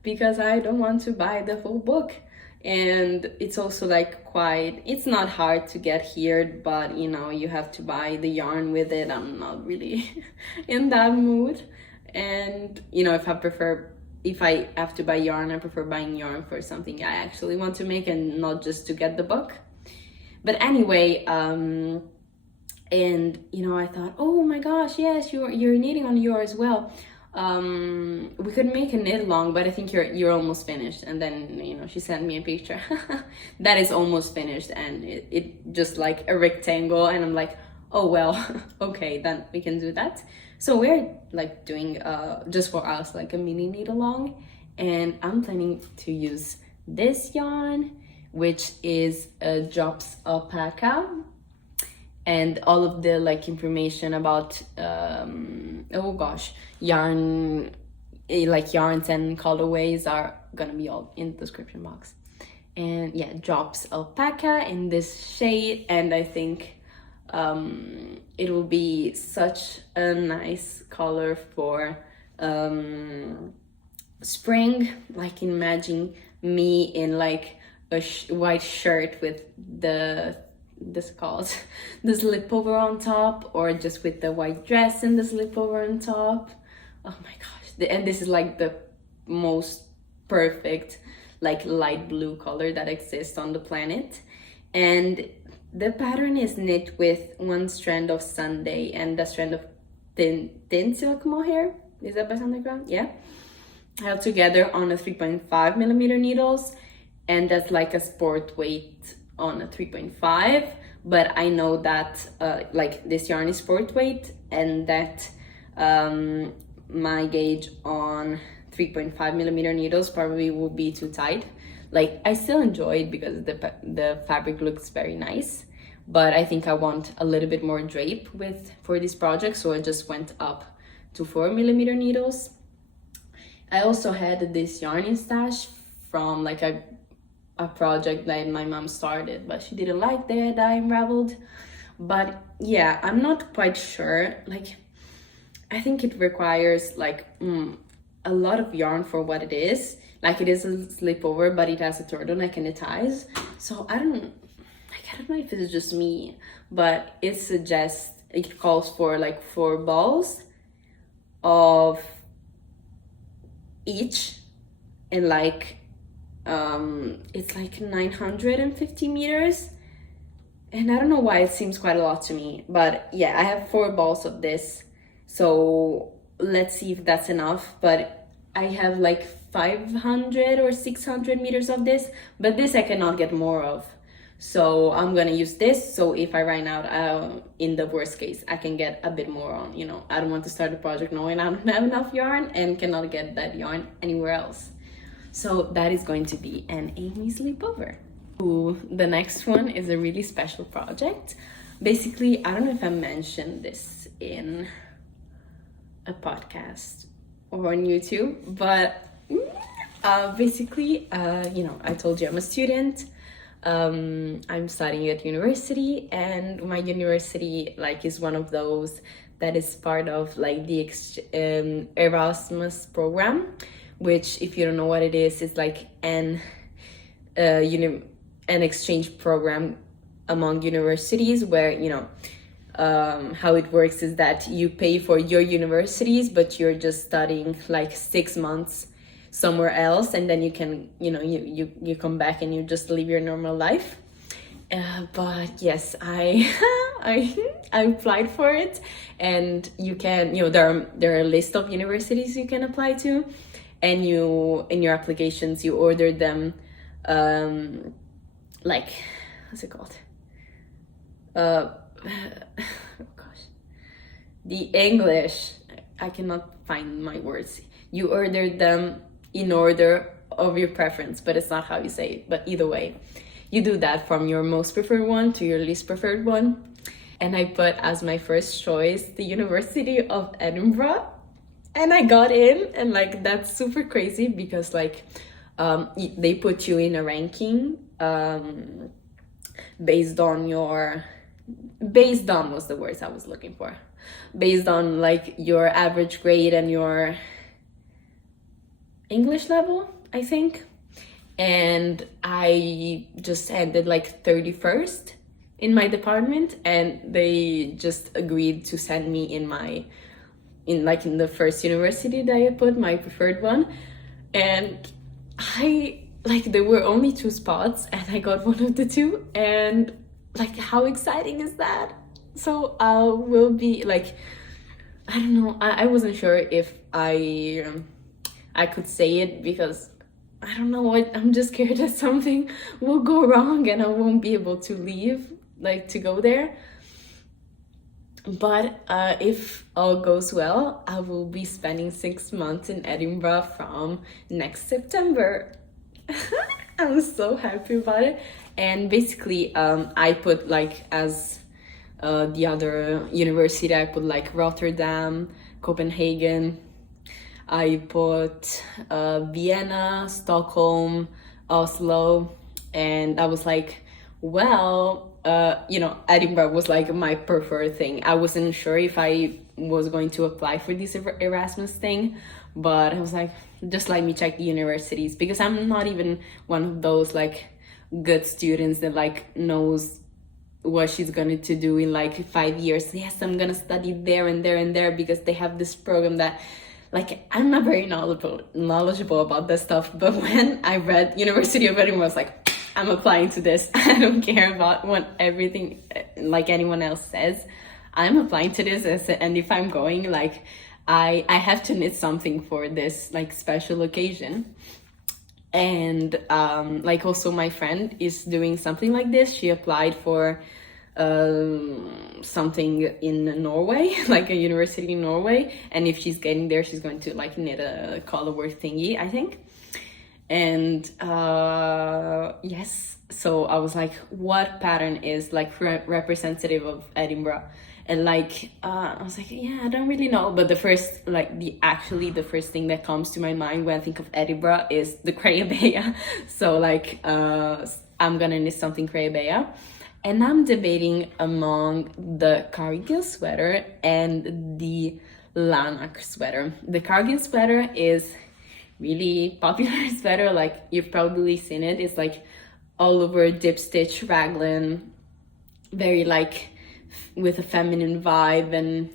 because I don't want to buy the full book. And it's also like quite, it's not hard to get here, but you know, you have to buy the yarn with it. I'm not really in that mood. And you know, if I have to buy yarn, I prefer buying yarn for something I actually want to make and not just to get the book. But anyway, and you know, I thought, oh my gosh, yes, you're knitting on yours as well. We could make a knit along, but I think you're almost finished. And then, you know, she sent me a picture that is almost finished, and it just like a rectangle, and I'm like, oh well, okay, then we can do that. So we're like doing just for us like a mini knit along, and I'm planning to use this yarn, which is a Drops Alpaca, and all of the like information about oh gosh, yarn, like yarns and colorways are gonna be all in the description box. And yeah, Drops Alpaca in this shade, and I think it will be such a nice color for spring. Like imagine me in like a white shirt with the slip over on top, or just with the white dress and the slip over on top. Oh my gosh, and this is like the most perfect like light blue color that exists on the planet. And the pattern is knit with one strand of Sunday and a strand of thin silk mohair. Is that by Sandnes Garn? Yeah, held together on a 3.5 millimeter needles, and that's like a sport weight on a 3.5. But I know that like this yarn is sport weight, and that my gauge on 3.5 millimeter needles probably will be too tight. Like I still enjoy it because the fabric looks very nice, but I think I want a little bit more drape for this project, so I just went up to 4 millimeter needles. I also had this yarn in stash from like a project that my mom started, but she didn't like that I unraveled. But yeah, I'm not quite sure. Like, I think it requires like a lot of yarn for what it is. Like, it is a slipover, but it has a turtleneck and it ties. So I don't know if it's just me, but it calls for like 4 balls of each, and like it's like 950 meters, and I don't know why it seems quite a lot to me, but yeah, I have 4 balls of this, so let's see if that's enough. But I have like 500 or 600 meters of this, but this I cannot get more of, so I'm gonna use this. So if I run out, in the worst case, I can get a bit more on, you know. I don't want to start a project knowing I don't have enough yarn and cannot get that yarn anywhere else. So that is going to be an Amy sleepover. Ooh, the next one is a really special project. Basically, I don't know if I mentioned this in a podcast or on YouTube, but basically, you know, I told you I'm a student. I'm studying at university, and my university like is one of those that is part of like the Erasmus program, which, if you don't know what it is like an exchange program among universities, where, you know, how it works is that you pay for your universities, but you're just studying like 6 months somewhere else, and then you can, you know, you come back and you just live your normal life. But yes, I I applied for it, and you can, you know, there are a list of universities you can apply to, and you, in your applications, you order them like, what's it called, oh gosh, the English, I cannot find my words. You order them in order of your preference, but it's not how you say it. But either way, you do that from your most preferred one to your least preferred one. And I put as my first choice the University of Edinburgh, and I got in. And like, that's super crazy because like they put you in a ranking based on was the words I was looking for, based on like your average grade and your English level, I think. And I just ended like 31st in my department, and they just agreed to send me in the first university that I put, my preferred one. And there were only 2 spots, and I got one of the 2, and like, how exciting is that? So I will be like, I don't know, I wasn't sure if I could say it, because I don't know what, I'm just scared that something will go wrong and I won't be able to leave, like, to go there. But if all goes well, I will be spending 6 months in Edinburgh from next September. I'm so happy about it. And basically, I put like, as the other university, I put like Rotterdam, Copenhagen, I put Vienna, Stockholm, Oslo, and I was like, well, you know, Edinburgh was like my preferred thing. I wasn't sure if I was going to apply for this Erasmus thing, but I was like, just let me check the universities, because I'm not even one of those like good students that like knows what she's going to do in like 5 years. Yes, I'm gonna study there and there and there, because they have this program that, like, I'm not very knowledgeable about this stuff, but when I read University of Edinburgh, I was like, I'm applying to this. I don't care about what everything like anyone else says. I'm applying to this, and if I'm going, like, I have to knit something for this like special occasion. And like, also my friend is doing something like this. She applied for something in Norway, like a university in Norway, and if she's getting there, she's going to like knit a collar work thingy, I think. And yes, so I was like, what pattern is like representative of Edinburgh? And like I was like, yeah, I don't really know, but the first thing that comes to my mind when I think of Edinburgh is the Crayabea. So like I'm gonna knit something Crayabea. And I'm debating among the cardigan sweater and the lanark sweater. The cardigan sweater is really popular sweater, like you've probably seen it. It's like all over dip stitch raglan, very like with a feminine vibe and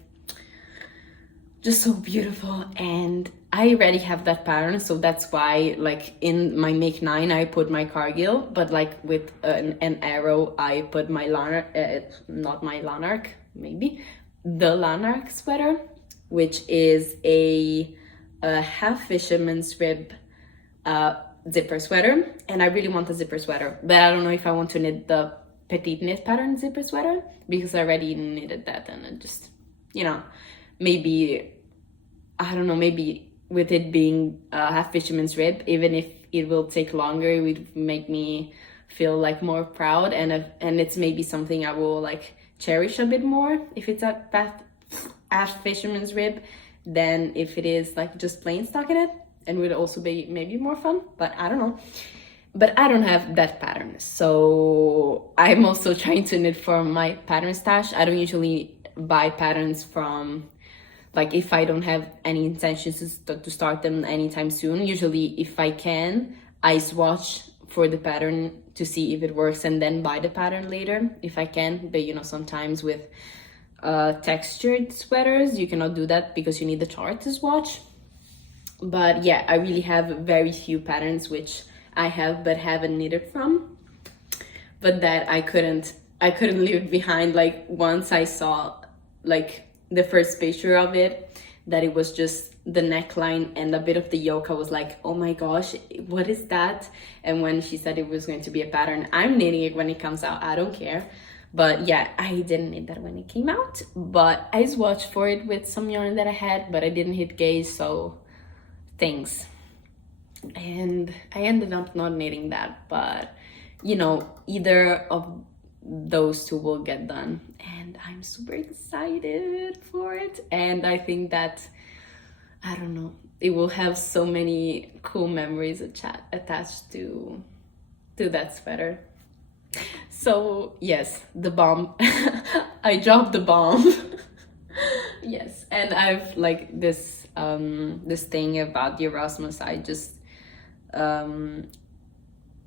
just so beautiful. And I already have that pattern, so that's why like in my make 9 I put my cargill, but like with an arrow I put my lanark, not my lanark, maybe the lanark sweater, which is a half fisherman's rib zipper sweater. And I really want a zipper sweater, but I don't know if I want to knit the petite knit pattern zipper sweater because I already knitted that, and it just, you know, maybe, I don't know, maybe with it being half fisherman's rib, even if it will take longer, it would make me feel like more proud, and it's maybe something I will like cherish a bit more if it's a half fisherman's rib than if it is like just plain stockinette, and would also be maybe more fun, but I don't know. But I don't have that pattern, so I'm also trying to knit for my pattern stash. I don't usually buy patterns from, like, if I don't have any intentions to start them anytime soon. Usually if I can, I swatch for the pattern to see if it works and then buy the pattern later if I can. But you know, sometimes with textured sweaters you cannot do that because you need the chart to swatch. But yeah, I really have very few patterns which I have but haven't knitted from, but that I couldn't leave behind. Like, once I saw like the first picture of it, that it was just the neckline and a bit of the yoke, I was like, oh my gosh, what is that? And when she said it was going to be a pattern, I'm knitting it when it comes out, I don't care. But yeah, I didn't knit that when it came out, but I swatched for it with some yarn that I had, but I didn't hit gauge, so thanks. And I ended up not knitting that, but you know, either of those two will get done, and I'm super excited for it. And I think that, I don't know, it will have so many cool memories attached to that sweater. So yes, the bomb. I dropped the bomb. Yes, and I've like this this thing about the Erasmus.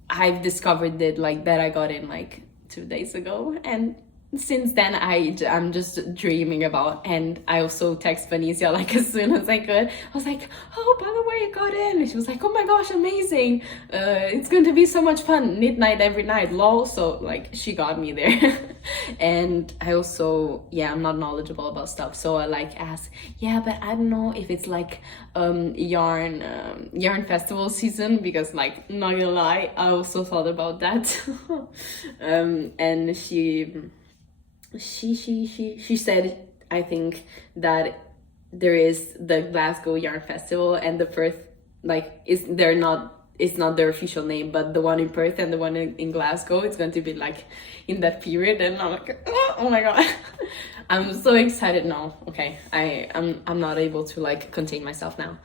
I've discovered it like that. I got in like 2 days ago, and since then I'm just dreaming about. And I also text Vanessa like as soon as I could. I was like, oh, by the way, I got in. And she was like, oh my gosh, amazing, it's going to be so much fun, midnight every night, lol. So like, she got me there. And I also, yeah, I'm not knowledgeable about stuff, so I like ask, yeah, but I don't know if it's like yarn festival season, because like, not gonna lie, I also thought about that. And she said, I think that there is the Glasgow Yarn Festival, and the Perth, like, it's not their official name, but the one in Perth and the one in Glasgow, it's going to be like in that period. And I'm like, oh my god. I'm so excited now. Okay, I'm not able to like contain myself now.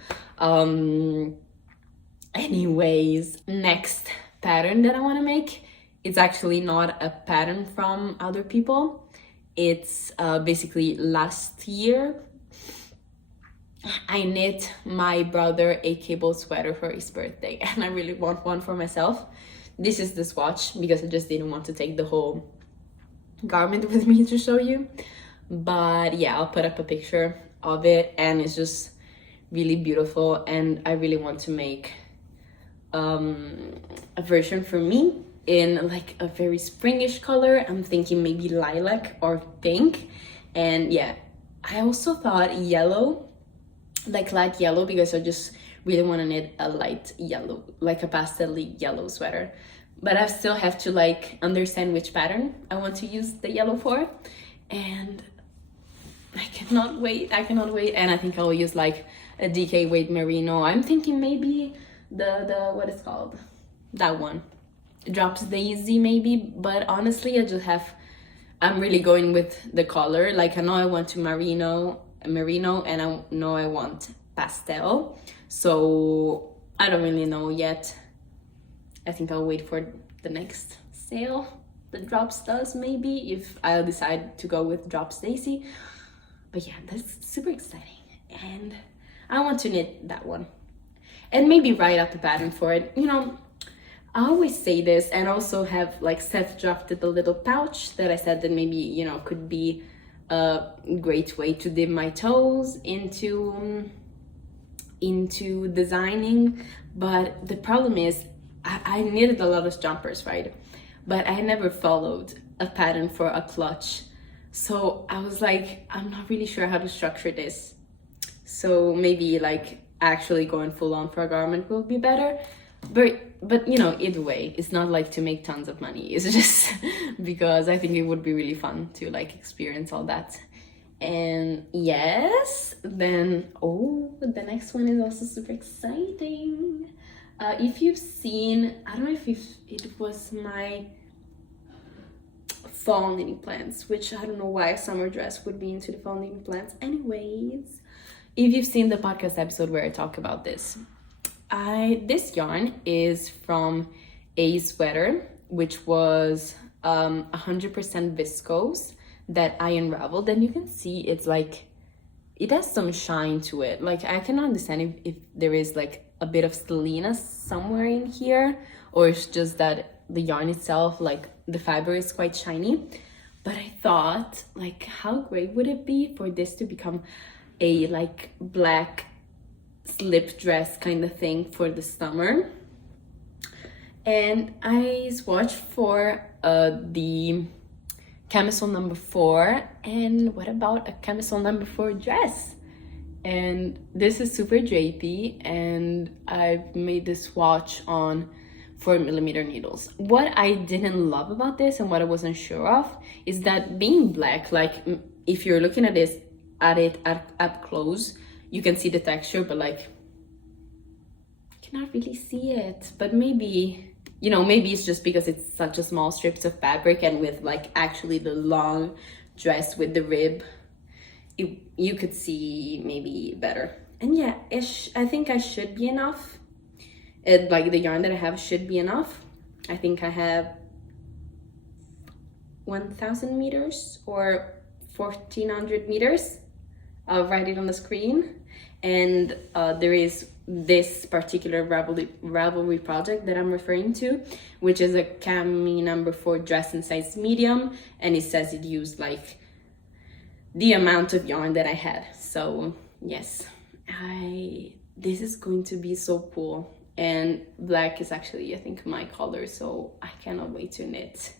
Anyways, next pattern that I want to make, it's actually not a pattern from other people. It's basically last year I knit my brother a cable sweater for his birthday, and I really want one for myself. This is the swatch because I just didn't want to take the whole garment with me to show you. But yeah, I'll put up a picture of it, and it's just really beautiful. And I really want to make a version for me in like a very springish color. I'm thinking maybe lilac or pink. And yeah, I also thought yellow, like light yellow, because I just really want to knit a light yellow, like a pastel yellow sweater. But I still have to like understand which pattern I want to use the yellow for. And I cannot wait. And I think I'll use like a DK weight merino. I'm thinking maybe the what is called, that one, Drops Daisy maybe. But honestly, I'm really going with the color. Like, I know I want to merino, and I know I want pastel, so I don't really know yet. I think I'll wait for the next sale the drops does, maybe, if I'll decide to go with drop Stacy. But yeah, that's super exciting, and I want to knit that one and maybe write up a pattern for it. You know, I always say this, and also have like Seth drafted a little pouch that I said that maybe, you know, could be a great way to dip my toes into designing. But the problem is I knitted a lot of jumpers, right? But I never followed a pattern for a clutch. So I was like, I'm not really sure how to structure this. So maybe like actually going full on for a garment will be better. But you know, either way, it's not like to make tons of money. It's just because I think it would be really fun to like experience all that. And yes, then, oh, the next one is also super exciting. If you've seen, I don't know if it was my fall knitting plans, which I don't know why a summer dress would be into the fall knitting plans. Anyways, if you've seen the podcast episode where I talk about this, this yarn is from a sweater, which was 100% viscose that I unraveled, and you can see it's like, it has some shine to it. Like, I can understand if there is like a bit of stellina somewhere in here, or it's just that the yarn itself, like the fiber is quite shiny. But I thought, like, how great would it be for this to become a like black slip dress kind of thing for the summer. And I swatched for the camisole number 4, and what about a camisole number 4 dress? And this is super drapey, and I've made this swatch on 4mm needles. What I didn't love about this and what I wasn't sure of is that being black, like if you're looking at it up close, you can see the texture, but like you cannot really see it. But maybe, you know, maybe it's just because it's such a small strips of fabric, and with like actually the long dress with the rib, you could see maybe better. And yeah, I think I should be enough. Like the yarn that I have should be enough. I think I have 1,000 meters or 1,400 meters. I'll write it on the screen. And there is this particular Ravelry project that I'm referring to, which is a cami number 4 dress in size medium, and it says it used like the amount of yarn that I had. So yes, this is going to be so cool. And black is actually, I think, my color, so I cannot wait to knit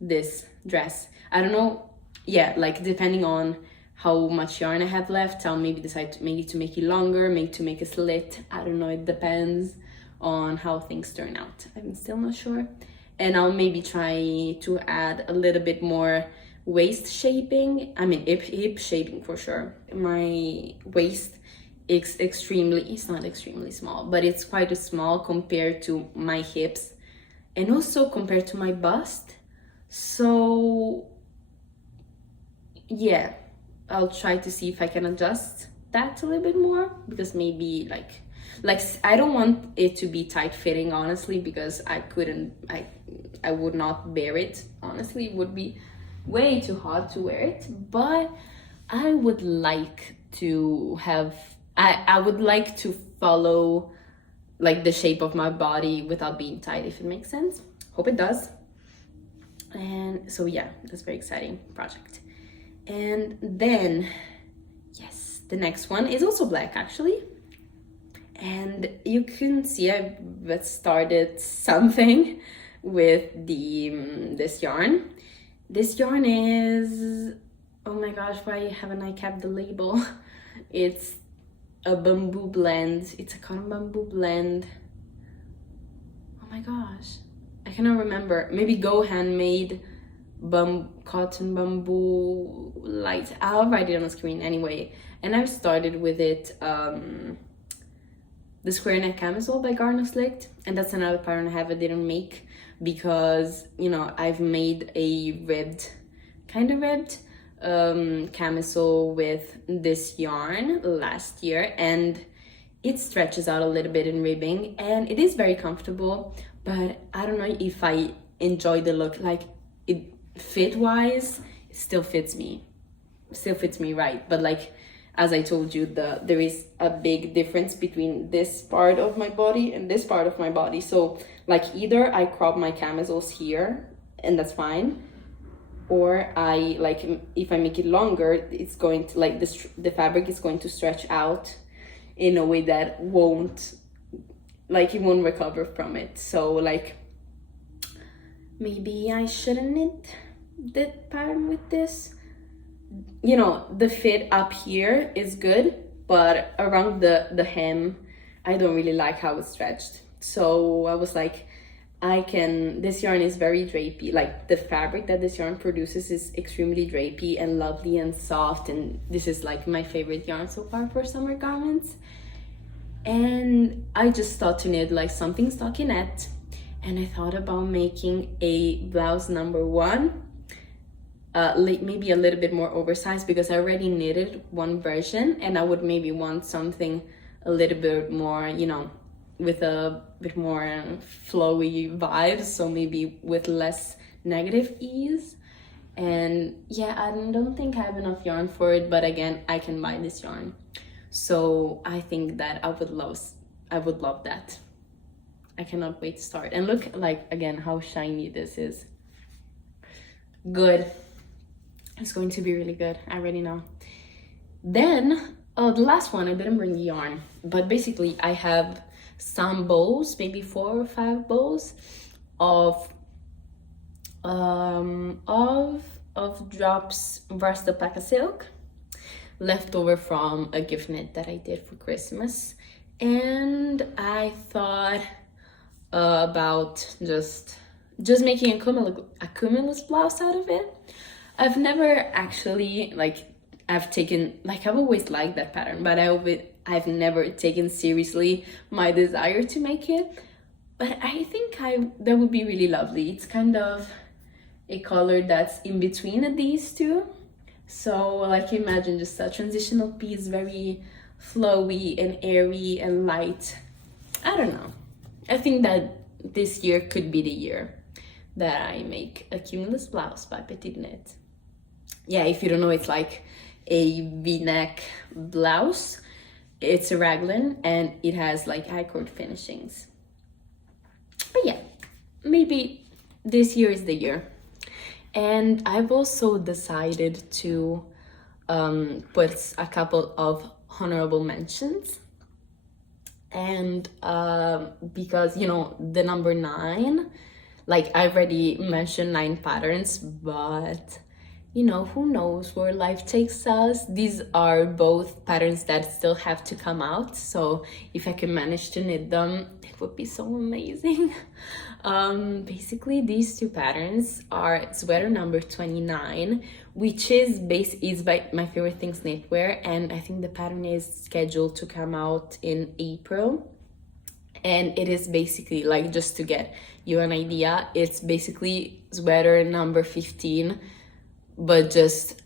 this dress. I don't know, yeah, like depending on how much yarn I have left, I'll maybe decide to make it longer, to make a slit. I don't know, it depends on how things turn out. I'm still not sure. And I'll maybe try to add a little bit more waist shaping. I mean, hip shaping for sure. My waist is it's not extremely small, but it's quite small compared to my hips and also compared to my bust. So yeah, I'll try to see if I can adjust that a little bit more, because maybe like I don't want it to be tight fitting, honestly, because I would not bear it. Honestly, it would be way too hot to wear it. But I would like to have, I would like to follow like the shape of my body without being tight, if it makes sense. Hope it does. And so yeah, that's a very exciting project. And then, yes, the next one is also black actually. And you can see I've started something with this yarn. This yarn is, oh my gosh, why haven't I kept the label? It's a bamboo blend. It's a cotton bamboo blend. Oh my gosh, I cannot remember. Maybe Go Handmade cotton bamboo light. I'll write it on the screen anyway. And I've started with it, the square neck camisole by Garden Slicked, and that's another pattern I didn't make because, you know, I've made a kind of ribbed camisole with this yarn last year, and it stretches out a little bit in ribbing and it is very comfortable, but I don't know if I enjoy the look. Like, it fit wise, it still fits me right, but like, as I told you, there is a big difference between this part of my body and this part of my body. So like, either I crop my camisoles here and that's fine, or I, like, if I make it longer, it's going to, like, the fabric is going to stretch out in a way that won't, like, it won't recover from it. So like, maybe I shouldn't knit the pattern with this. You know, the fit up here is good, but around the hem, I don't really like how it's stretched. So I was like, this yarn is very drapey. Like, the fabric that this yarn produces is extremely drapey and lovely and soft, and this is like my favorite yarn so far for summer garments. And I just thought to knit like something stockinette, and I thought about making a blouse number 1, like maybe a little bit more oversized, because I already knitted one version and I would maybe want something a little bit more, you know, with a bit more flowy vibes, so maybe with less negative ease. And yeah, I don't think I have enough yarn for it, but again, I can buy this yarn. So I think that I would love that. I cannot wait to start. And look, like, again, how shiny this is. Good. It's going to be really good. I already know. Then, oh, the last one, I didn't bring the yarn, but basically I have some bows, maybe 4 or 5 bows of Drops Vast alpaca silk, left over from a gift knit that I did for Christmas. And I thought about just making a cumulus blouse out of it. I've never actually, like, I've always liked that pattern, but I've never taken seriously my desire to make it. But I think that would be really lovely. It's kind of a color that's in between these two. So, like, imagine just a transitional piece, very flowy and airy and light. I don't know. I think that this year could be the year that I make a cumulus blouse by Petite. Yeah, if you don't know, it's like a V-neck blouse. It's a raglan and it has like I-cord finishings. But yeah, maybe this year is the year. And I've also decided to put a couple of honorable mentions. And because, you know, the number 9, like, I already mentioned 9 patterns, but you know, who knows where life takes us. These are both patterns that still have to come out, so if I can manage to knit them, it would be so amazing. Basically, these 2 patterns are sweater number 29, which is by My Favorite Things Knitwear, and I think the pattern is scheduled to come out in April. And it is basically, like, just to get you an idea, it's basically sweater number 15, but just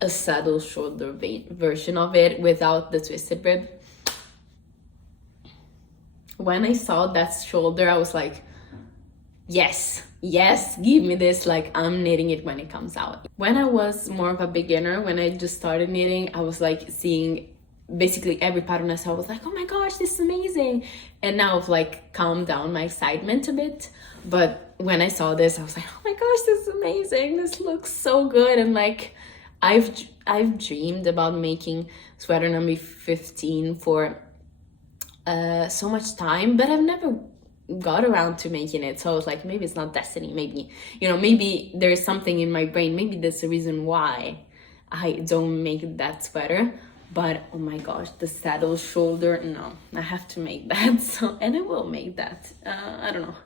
a saddle shoulder version of it without the twisted rib. When I saw that shoulder, I was like, yes, give me this. Like, I'm knitting it when it comes out. When I was more of a beginner, when I just started knitting, I was like seeing basically every pattern I saw. I was like, oh my gosh, this is amazing. And now I've like calmed down my excitement a bit. But when I saw this, I was like, oh my gosh, this is amazing. This looks so good. And like, I've dreamed about making sweater number 15 for so much time, but I've never got around to making it. So I was like, maybe it's not destiny. Maybe, you know, maybe there's something in my brain. Maybe that's the reason why I don't make that sweater. But oh my gosh, the saddle shoulder, no, I have to make that. So, and I will make that. I don't know.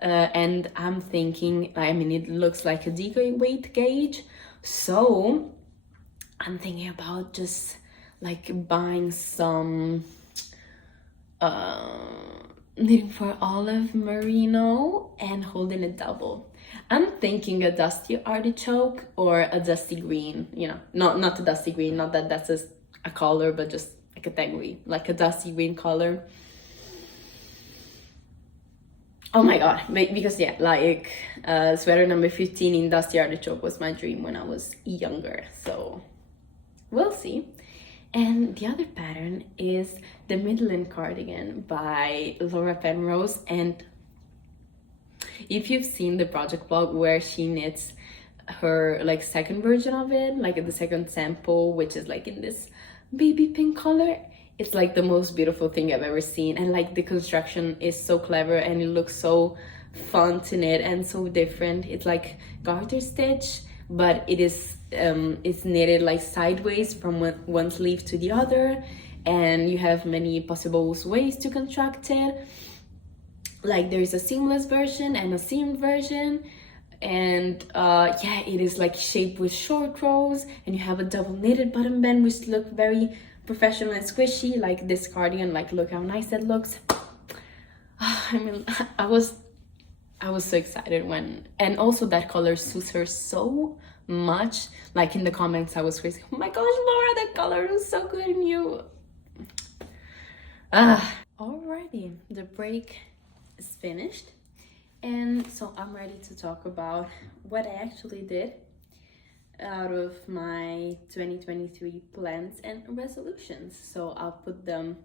And I'm thinking, I mean, it looks like a decoy weight gauge. So I'm thinking about just like buying some knitting for olive merino and holding it double. I'm thinking a dusty artichoke or a dusty green, you know, not a dusty green, not that that's a color, but just a category, like a dusty green color. Oh my god, because yeah, like sweater number 15 in Dusty Artichoke was my dream when I was younger, so we'll see. And the other pattern is the Midland cardigan by Laura Penrose. And if you've seen the project blog where she knits her like second version of it, like the second sample, which is like in this baby pink color, it's like the most beautiful thing I've ever seen. And like the construction is so clever and it looks so fun to knit and so different. It's like garter stitch, but it is it's knitted like sideways from one sleeve to the other, and you have many possible ways to construct it. Like there is a seamless version and a seamed version, and yeah, it is like shaped with short rows, and you have a double knitted bottom band which look very professional and squishy, like this cardigan. Like look how nice that looks. I mean, I was so excited when, and also that color suits her so much. Like in the comments I was crazy, oh my gosh Laura, that color is so good in you. Alrighty, the break is finished, and so I'm ready to talk about what I actually did out of my 2023 plans and resolutions. So I'll put the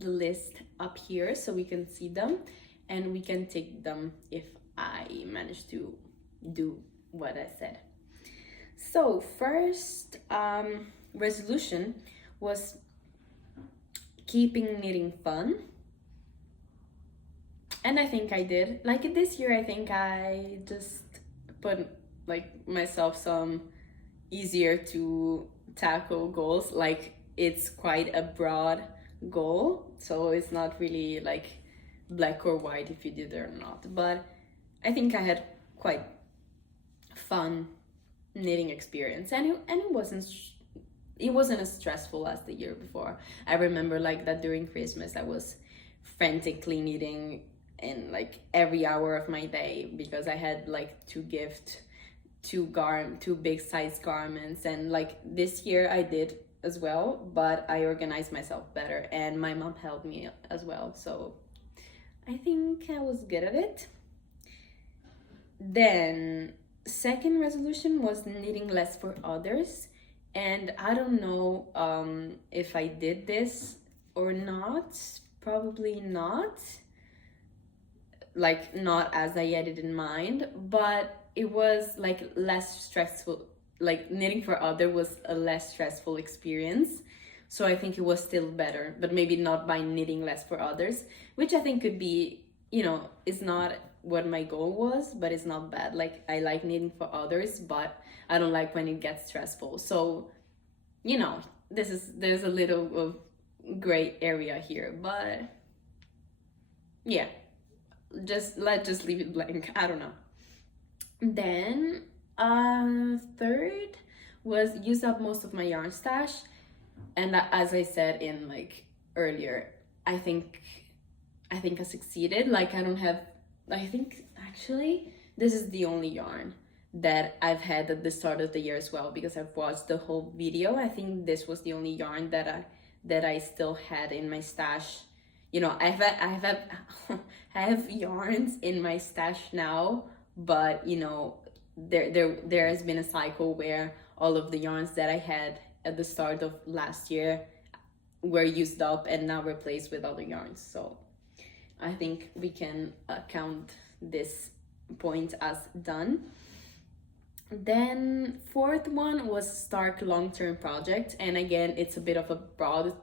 list up here so we can see them, and we can take them if I manage to do what I said. So first resolution was keeping knitting fun, and I think I did. Like this year, I think I just put like myself some easier to tackle goals. Like it's quite a broad goal, so it's not really like black or white if you did it or not, but I think I had quite fun knitting experience, and it wasn't as stressful as the year before. I remember like that during Christmas I was frantically knitting in like every hour of my day because I had like to gift two big size garments, and like this year I did as well, but I organized myself better and my mom helped me as well, so I think I was good at it. Then second resolution was knitting less for others, and I don't know if I did this or not. Probably not, like not as I had it in mind, but it was like less stressful. Like knitting for other was a less stressful experience, so I think it was still better, but maybe not by knitting less for others, which I think could be, you know, it's not what my goal was, but it's not bad. Like I like knitting for others, but I don't like when it gets stressful. So, you know, there's a little of gray area here, but yeah, let's just leave it blank. I don't know. Then third was use up most of my yarn stash, and as I said in like earlier, I think I succeeded. Like I think actually this is the only yarn that I've had at the start of the year as well, because I've watched the whole video. I think this was the only yarn that I still had in my stash. You know, I have yarns in my stash now, but you know, there has been a cycle where all of the yarns that I had at the start of last year were used up and now replaced with other yarns. So I think we can count this point as done. Then fourth one was start long-term project, and again it's a bit of a broad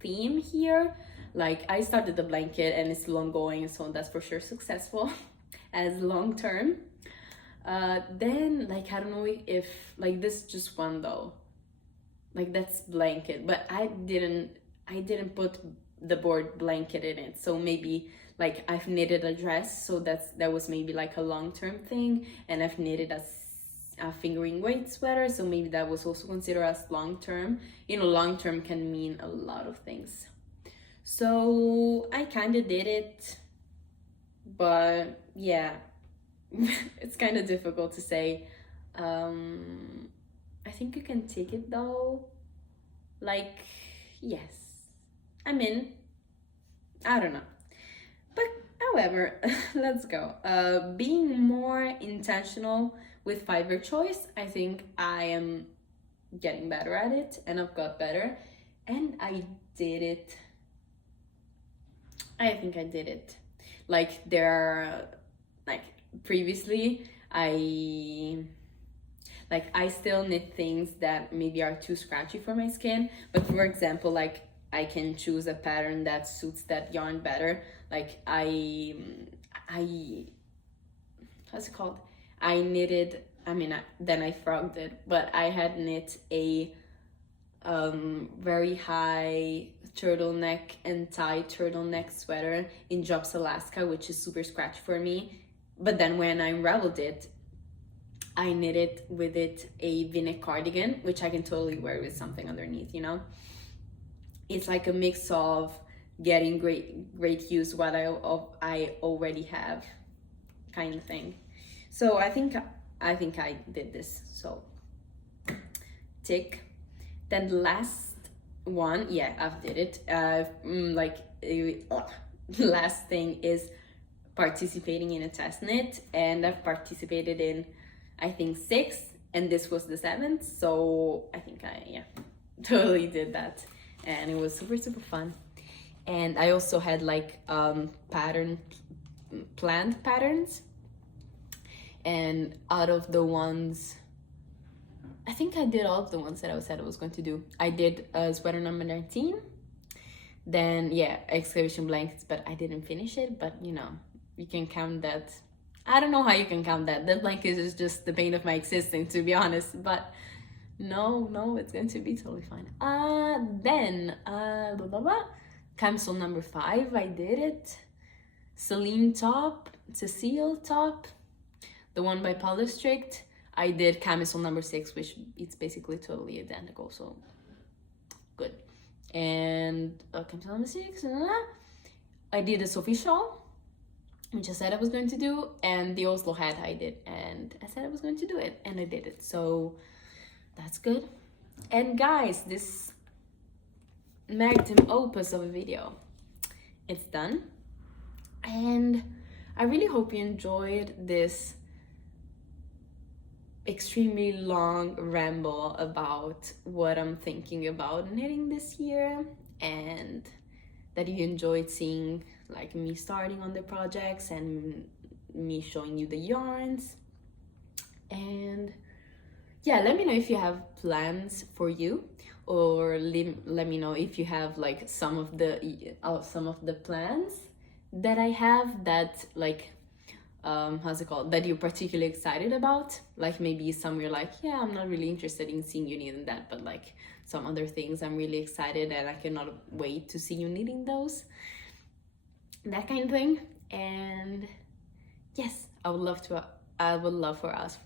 theme here. Like I started the blanket and it's still ongoing, so that's for sure successful as long-term. Then like I don't know if like this just one though, like that's blanket, but I didn't put the board blanket in it, so maybe like I've knitted a dress, so that was maybe like a long-term thing, and I've knitted a fingering weight sweater, so maybe that was also considered as long-term. You know, long-term can mean a lot of things, so I kind of did it, but yeah, it's kind of difficult to say. I think you can take it though, like yes, I mean, I don't know, but I However, let's go. Being more intentional with fiber choice, I think I am getting better at it, and I've got better. And I did it. I think I did it. Like there are, like previously, I still knit things that maybe are too scratchy for my skin. But for example, like I can choose a pattern that suits that yarn better. Like I how's it called? I knitted, then I frogged it, but I had knit a very high turtleneck and tie turtleneck sweater in Drops Alaska, which is super scratchy for me. But then when I unraveled it, I knitted with it a V-neck cardigan, which I can totally wear with something underneath, you know? It's like a mix of getting great use what I already have, kind of thing. So I think I did this. So tick. Then the last one, yeah, I've did it. Last thing is participating in a test knit, and I've participated in I think 6, and this was the 7th. So I think I totally did that, and it was super fun. And I also had like planned patterns, and out of the ones, I think I did all of the ones that I said I was going to do. I did sweater number 19, then excavation blankets, but I didn't finish it. But you know, you can count that. I don't know how you can count that. That blanket is just the pain of my existence, to be honest. But no, it's going to be totally fine. Then camisole number 5, I did it. Cecile top, the one by Polystrict. I did camisole number 6, which it's basically totally identical, so good. And camisole number 6, I did a Sophie shawl, which I said I was going to do, and the Oslo hat I did, and I said I was going to do it, and I did it, so that's good. And guys, this magnum opus of a video, it's done, and I really hope you enjoyed this extremely long ramble about what I'm thinking about knitting this year, and that you enjoyed seeing like me starting on the projects and me showing you the yarns. And yeah, let me know if you have plans for you, or let me know if you have like some of the plans that I have that like that you're particularly excited about. Like maybe some you're like, yeah, I'm not really interested in seeing you knitting that, but like some other things I'm really excited and I cannot wait to see you knitting those, that kind of thing. And yes, I would love for us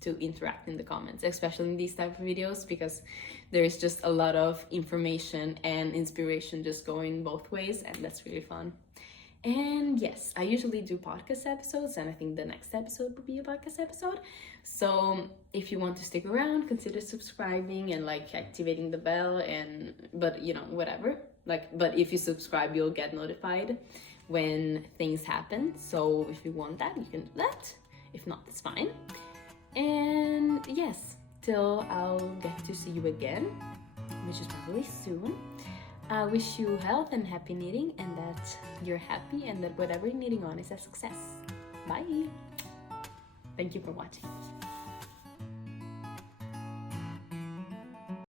to interact in the comments, especially in these type of videos, because there is just a lot of information and inspiration just going both ways, and that's really fun. And yes, I usually do podcast episodes, and I think the next episode will be a podcast episode. So if you want to stick around, consider subscribing and like activating the bell, but you know, whatever. But if you subscribe, you'll get notified when things happen. So if you want that, you can do that. If not, it's fine. And yes, till I'll get to see you again, which is probably soon. I wish you health and happy knitting, and that you're happy, and that whatever you're knitting on is a success. Bye! Thank you for watching.